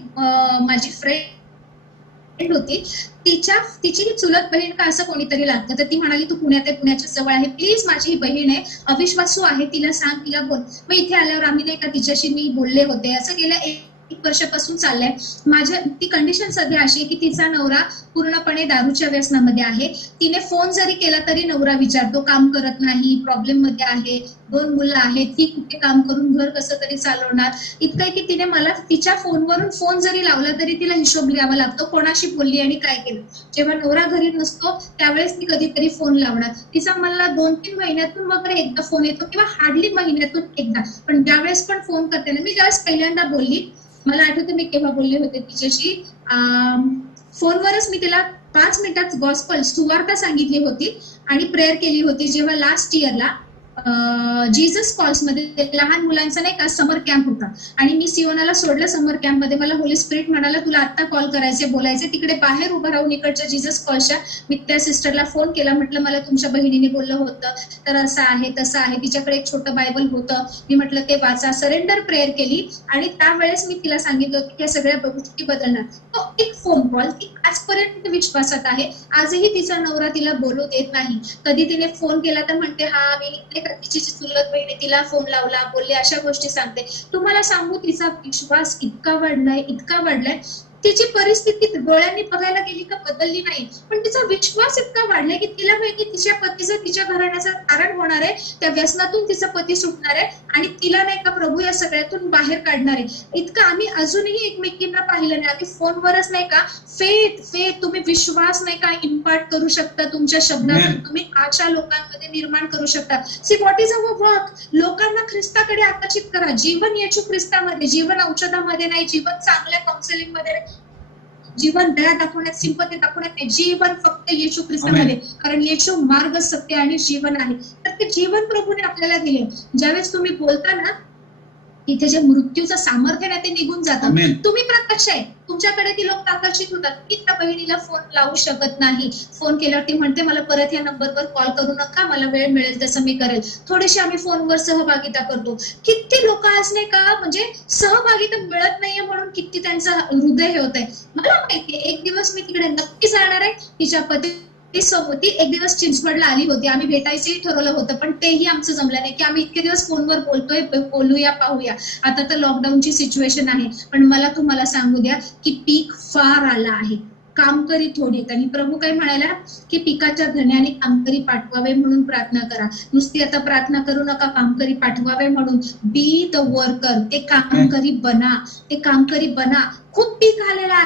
माझी फ्रेंड होती, तिची ही चुलत बहीण का असं कोणीतरी लागतं. तर ती म्हणाली तू पुण्यात आहे, पुण्याच्या जवळ आहे, प्लीज माझी ही बहीण आहे, अविश्वासू आहे, तिला सांग, तिला बोल. मग इथे आल्यावर आम्ही नाही का तिच्याशी मी बोलले होते. असं गेल्या 1 वर्षापासून चाललंय. माझ्या ती कंडिशन सध्या अशी आहे की तिचा नवरा पूर्णपणे दारूच्या व्यसनामध्ये आहे. तिने फोन जरी केला तरी नवरा विचारतो, काम करत नाही, प्रॉब्लेम मध्ये आहे, 2 मुलं आहेत, ती कुठे काम करून घर कसं तरी चालवणार. इतकं की तिने मला तिच्या फोनवरून फोन जरी लावला तरी तिला हिशोब लिहावा लागतो, कोणाशी बोलली आणि काय केलं. जेव्हा नवरा घरी नसतो त्यावेळेस ती कधीतरी फोन लावणार. तिचा मला 2-3 महिन्यातून वगैरे एकदा फोन येतो किंवा हार्डली महिन्यातून एकदा. पण ज्यावेळेस पण फोन करते ना, मी ज्यावेळेस पहिल्यांदा बोलली, मला आठवतं मी केव्हा बोलले होते तिच्याशी, फोनवरच मी तिला 5 मिनिटात गॉस्पल सुवार्ता सांगितली होती आणि प्रेयर केली होती. जेव्हा लास्ट इयरला जीसस कॉल्स मध्ये लहान मुलांचा नाही का समर कॅम्प होता आणि मी सिओनाला सोडलं समर कॅम्प मध्ये. मला होली स्पिरिट म्हणाला तुला आता कॉल करायचे, बोलायचे. तिकडे बाहेर उभं राहून इकडच्या जीसस कॉल्सच्या मी त्या सिस्टरला फोन केला, म्हटलं मला तुमच्या बहिणीने बोललं होतं तर असं आहे तसं आहे. तिच्याकडे एक छोटं बायबल होतं, मी म्हटलं ते वाचा. सरेंडर प्रेयर केली आणि त्यावेळेस मी तिला सांगितलं की या सगळ्या गोष्टी बदलणार. तो एक फोन कॉल ती आजपर्यंत विश्वासात आहे. आजही तिचा नवरा तिला बोलू देत नाही. कधी तिने फोन केला तर म्हणते हा मी तिची चुलत बहिणी, तिला फोन लावला, बोलले, अशा गोष्टी सांगते. तुम्हाला सांगू तिचा विश्वास इतका वाढलाय. तिची परिस्थिती डोळ्यांनी बघायला गेली का बदलली नाही, पण तिचा विश्वास इतका वाढलाय की तिला माहिती तिच्या पतीचं तिच्या घराण्याचं कारण होणार आहे, त्या व्यसनातून तिचा पती सुटणार आहे आणि तिला नाही का प्रभू या सगळ्यातून बाहेर काढणार आहे. इतकं आम्ही अजूनही एकमेकींना पाहिलं नाही. आम्ही फोनवरच नाही का फेथ तुम्ही विश्वास नाही का इम्पार्ट करू शकता, तुमच्या शब्दातून तुम्ही आशा लोकांमध्ये निर्माण करू शकता. C what is our work? लोकांना ख्रिस्ताकडे आकर्षित करा. जीवन येशू ख्रिस्तामध्ये, जीवन औषधामध्ये नाही, जीवन चांगल्या काउन्सिलिंग मध्ये, जीवन दया दाखवण्यात, सिंपती दाखवण्यात नाही, जीवन फक्त येशू ख्रिस्तामध्ये. कारण येशू मार्ग, सत्य आणि जीवन आहे. तर ते जीवन प्रभूने आपल्याला दिले. ज्यावेळेस तुम्ही बोलता ना तिथे जे मृत्यूचं सामर्थ्य ना ते निघून जातं. तुम्ही प्रत्यक्ष आहे, तुमच्याकडे ती लोक आकर्षित होतात. की त्या बहिणीला फोन लावू शकत नाही, फोन केल्यावर ती म्हणते मला परत या नंबरवर कॉल करू नका, मला वेळ मिळेल तसं मी करेल. थोडीशी आम्ही फोनवर सहभागिता करतो. किती लोक आज नाही का म्हणजे सहभागिता मिळत नाहीये म्हणून किती त्यांचं हृदय हे होत आहे. मला माहितीये एक दिवस मी तिकडे नक्की जाणार आहे. तिच्या पती होती, एक दिवस चिंचवडला आली होती, आम्ही भेटायचंही ठरवलं होतं, पण तेही आमचं जमलं नाही की आम्ही इतके दिवस फोनवर बोलतोय, बोलूया, पाहूया. आता तर लॉकडाऊनची सिच्युएशन आहे, पण मला तुम्हाला सांगू द्या की पीक फार आला आहे, कामकरी थोडीत. आणि प्रभू काय म्हणाला की पिकाच्या धन्याने कामकरी पाठवावे म्हणून प्रार्थना करा. नुसती आता प्रार्थना करू नका, कामकरी पाठवावे म्हणून. बी द वर्कर, ते कामकरी बना, ते कामकरी बना. खूप पीक आलेला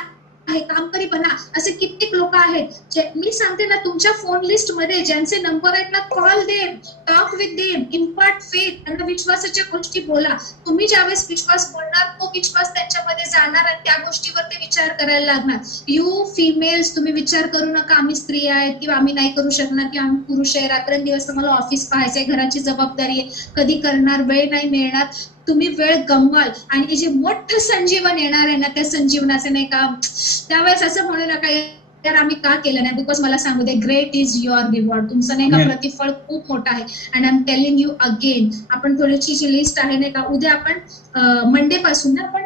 आहे, कामकरी बना. असे कित्येक लोक आहेत, मी सांगते ना, तुमच्या फोन लिस्ट मध्ये ज्यांचे नंबर आहेत ना, call them, talk with them, impart faith, त्यांना विश्वासाच्या गोष्टी बोला. तुम्ही ज्यावेळेस विश्वास बोलणार तो विश्वास त्यांच्यामध्ये जाणार आणि त्या गोष्टीवर ते विचार करायला लागणार. यू फिमेल्स, तुम्ही विचार करू नका आम्ही स्त्री आहेत किंवा आम्ही नाही करू शकणार किंवा आम्ही पुरुष आहे, रात्रंदिवस मला ऑफिस पाहायचंय, घराची जबाबदारी आहे, कधी करणार, वेळ नाही मिळणार. तुम्ही वेळ गमवाल आणि जे मोठं संजीवन येणार आहे ना, त्या संजीवनाचे नाही का त्यावेळेस असं म्हणू नका यार आम्ही का केलं नाही. बिकॉज मला सांगू दे, ग्रेट इज युअर रिवॉर्ड. तुमचं नाही का प्रतिफळ खूप मोठं आहे. And I am telling you again, आपण थोडीशी जी लिस्ट आहे नाही का, उद्या आपण मंडे पासून ना आपण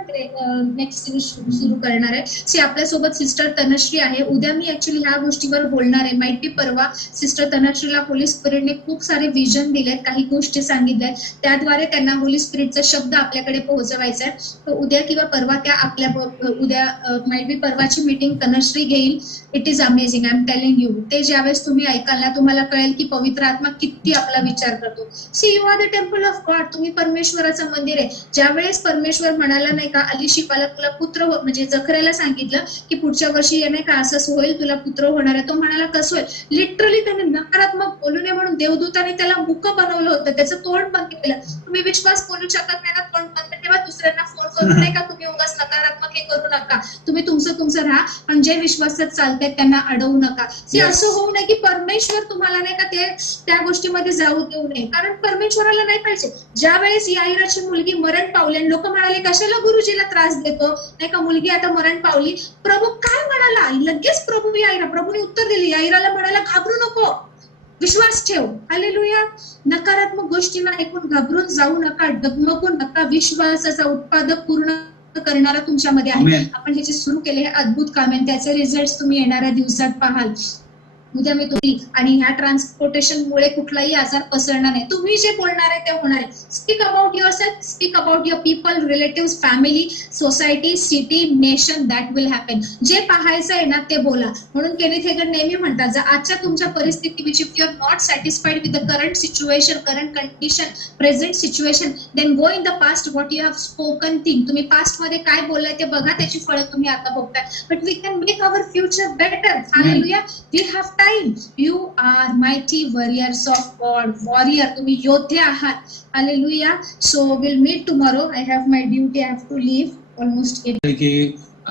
नेक्स्ट सिरीज सुरू करणार आहे. सी आपल्यासोबत सिस्टर तनश्री आहे. उद्या मी ऍक्च्युली ह्या गोष्टीवर बोलणार आहे. माहिती परवा सिस्टर तनश्रीला होली स्पिरिटने खूप सारे विजन दिलेत, काही गोष्टी सांगितल्यात, त्याद्वारे त्यांना होली स्पिरिटचा शब्द आपल्याकडे पोहोचवायचा आहे. तर उद्या किंवा परवा त्या आपल्या उद्या माहिती परवाची मीटिंग तनश्री घेईल it is amazing. I am telling you, ते ज्यावेळेस तुम्ही ऐकाल ना तुम्हाला कळेल की पवित्र आत्मा किती आपला विचार करतो. See you are the temple of God. तुम्ही परमेश्वराचं मंदिर आहे. ज्यावेळेस परमेश्वर म्हणाला नाही का अलिशिफाला तुला पुत्र म्हणजे जखरेला सांगितलं की पुढच्या वर्षी नाही का असं होईल, तुला पुत्र होणार आहे, तो म्हणाला कसं होईल. लिटरली त्याने नकारात्मक बोलू नये म्हणून देवदूताने त्याला मुक बनवलं होतं, त्याचं तोंड बंद केलं. तुम्ही विश्वास बोलू शकत नाही ना, तोंड बंद ठेवा. दुसऱ्यांना फोन करू नाही का तुम्ही उगाच नकारात्मक हे करू नका. तुम्ही तुमचं राहा, पण जे विश्वासात चालतायत त्यांना अडवू नका. असं होऊ नये की परमेश्वर तुम्हाला नाही का ते त्या गोष्टीमध्ये जाऊ देऊ नये, कारण परमेश्वराला नाही पाहिजे. ज्या वेळेस याईराची मुलगी मरण पावली आणि लोक म्हणाले कशाला गुरुजीला त्रास देतो नाही का, मुलगी आता मरण पावली. प्रभू काय म्हणाला, लगेच प्रभूने उत्तर दिले. याईराला म्हणाला घाबरू नको, विश्वास ठेव. हालेलुया. नकारात्मक गोष्टींना ऐकून घाबरून जाऊ नका, डगमगू नका. विश्वासाचा उत्पादक पूर्ण करणारा तुमच्यामध्ये आहे. आपण हे जे सुरू केले हे अद्भुत काम आहे, त्याचे रिझल्ट तुम्ही येणाऱ्या दिवसात पाहाल. उद्या मी तुम्ही आणि ह्या ट्रान्सपोर्टेशन मुळे कुठलाही आजार पसरणार नाही. तुम्ही जे बोलणार आहे ते होणार आहे. Speak about your self, speak about your people, relative, family, society, city, nation. That will happen. जे पाहायचं आहे ना ते बोला. म्हणून केनेथ हेगन नेहमी म्हणतात, जर आजच्या तुमच्या परिस्थितीविषयी if you are not satisfied with the current situation, current condition, present situation, then go in the past what you have spoken thing. तुम्ही पास्ट मध्ये काय बोललाय ते बघा, त्याची फळं तुम्ही आता बघताय. But we can make our future better. Hallelujah. We have time. You are mighty warriors of God. Warrior, तुम्ही योद्धे आहात. Hallelujah. So we'll meet tomorrow. I have my duty. I have to leave almost 8. की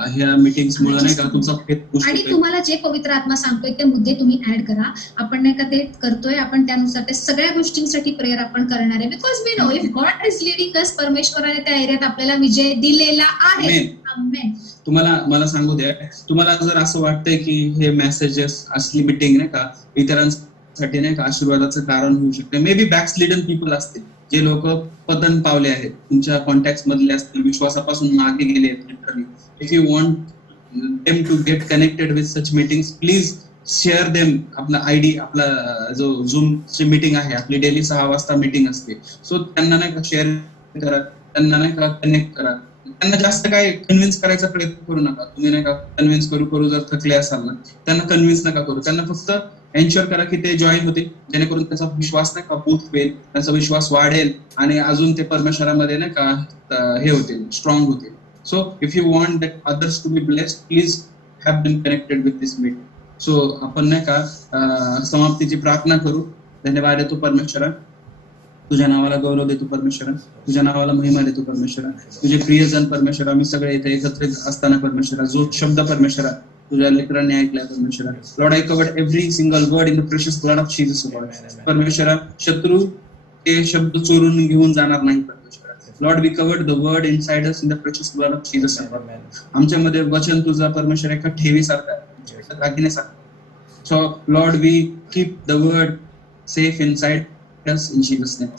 ह्या meetings मुळे नाही का तुमचा faith boost आणि होतोय. तुम्हाला जे पवित्र आत्मा सांगतोय ते मुद्दे तुम्ही ऍड करा. आपण नाही का ते करतोय, आपण त्यानुसार ते सगळ्या गोष्टींसाठी प्रेयर आपण करणार आहे. Because we know if God is leading us, परमेश्वराने त्या एरियात आपल्याला विजय दिलेला आहे. आमेन. तुम्हाला मला सांगू द्या, तुम्हाला जर असं वाटतंय की हे मेसेजेस असली मीटिंग नाही का इतरांसाठी नाही का आशीर्वादाचं कारण होऊ शकते, मे बी बॅकस्लिडन पीपल असतील, जे लोक पतन पावले आहेत, तुमच्या कॉन्टॅक्ट मधले असतील, विश्वासापासून मागे गेले आहेत. Literally if you want them to get connected with such meetings, please share them. आपला आयडी, आपला जो झूम ची मीटिंग आहे आपली डेली 6 वाजता मीटिंग असते, सो त्यांना नाही का शेअर करा, त्यांना नाही का कनेक्ट करा. त्यांना जास्त काय कन्व्हिन्स करायचा प्रयत्न करू नका. तुम्ही नाही का कन्व्हिन्स करू जर थकले असाल ना, त्यांना कन्व्हिन्स नका करू. त्यांना फक्त एन्श्योर करा की ते जॉईन होतील, जेणेकरून त्यांचा विश्वास नाही का बूस्ट होईल, त्यांचा विश्वास वाढेल आणि अजून ते परमेश्वरामध्ये नाही का हे होतील, स्ट्रॉंग होतील. So if you want that others to be blessed, please have been connected with this meeting. So आपण नाही का समाप्तीची प्रार्थना करू. धन्यवाद देतो परमेश्वरा, तुझ्या नावाला गौरव देतो परमेश्वरा, तुझ्या नावाला महिमा देतो परमेश्वरा. तुझे प्रियजन परमेश्वरा, आम्ही सगळे इथे एकत्रित असताना परमेश्वरा, जो शब्द परमेश्वरा तुझ्या लेकरांनी ऐकलाय परमेश्वरा, Lord I covered every single word in the precious blood of Jesus Lord. परमेश्वरा, शत्रू ते शब्द चोरून घेऊन जाणार नाही परमेश्वरा. Lord we covered the word inside us in the precious blood of Jesus Lord. आमच्यामध्ये वचन तुझा परमेश्वरा एका ठेवीसारखा आहे, दागिन्यासारखा. So Lord we keep the word safe inside us in Jesus name.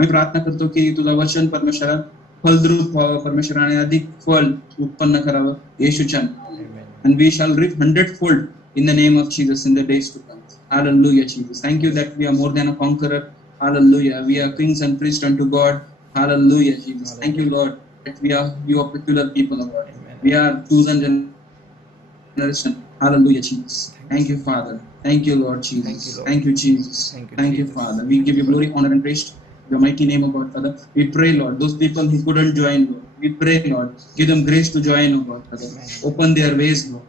मी प्रार्थना करतो की तुझा वचन परमेश्वरा फलद्रूप व्हावं परमेश्वरा, आणि अधिक फल उत्पन्न करावं येशूच्या नावाने. And we shall reap 100-fold in the name of Jesus in the days to come. Hallelujah, Jesus. Thank you that we are more than a conqueror. Hallelujah. We are kings and priests unto God. Hallelujah, Jesus. Thank you, Lord, that we are your peculiar people, Lord. We are chosen generation. Hallelujah, Jesus. Thank you, Father. Thank you, Lord Jesus. Thank you, Jesus. Thank you, Father. We give you glory, honor, and praise to your mighty name, O God, Father. We pray, Lord, those people who couldn't join, Lord, we pray, Lord, give them grace to join, O God, Father. Open their ways, Lord,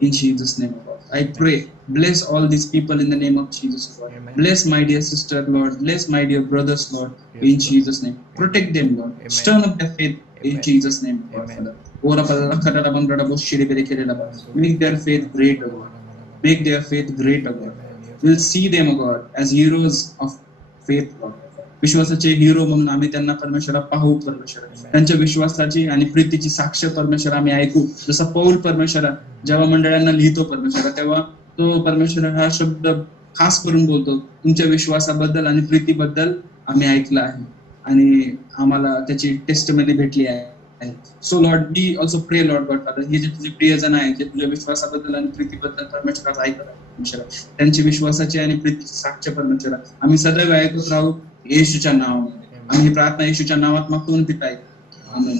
in Jesus' name, O God. I pray, bless all these people in the name of Jesus, O God. Bless my dear sister, Lord. Bless my dear brothers, Lord, in Jesus' name. Protect them, Lord. Stir up their faith, in Jesus' name, O God, Father. Make their faith great, O God. Make their faith great, O God. We'll see them, O God, as heroes of faith, Lord. विश्वासाचे hero म्हणून आम्ही त्यांना परमेश्वरा पाहू परमेश्वरा. त्यांच्या विश्वासाची आणि प्रीतीची साक्ष परमेश्वरा आम्ही ऐकू. जसा पौल परमेश्वरा जेव्हा मंडळांना लिहितो परमेश्वरा, तेव्हा तो परमेश्वरा हा शब्द खास करून बोलतो, तुमच्या विश्वासाबद्दल आणि प्रीतीबद्दल आम्ही ऐकलं आहे आणि आम्हाला त्याची टेस्टमनी भेटली आहे. सो लॉर्ड, वी ऑल्सो प्रे, लॉर्ड गॉड फादर, हे जे तुझे प्रियजन आहे, जे तुझ्या विश्वासाबद्दल आणि प्रीतीबद्दल परमेश्वराचं ऐकत आहे परमेश्वरा, त्यांची विश्वासाची आणि प्रीतीची साक्ष परमेश्वरा आम्ही सदैव ऐकत राहू येशूच्या नावामध्ये. आम्ही ही प्रार्थना येशूच्या नावात मागतो आणि पिता. आमेन.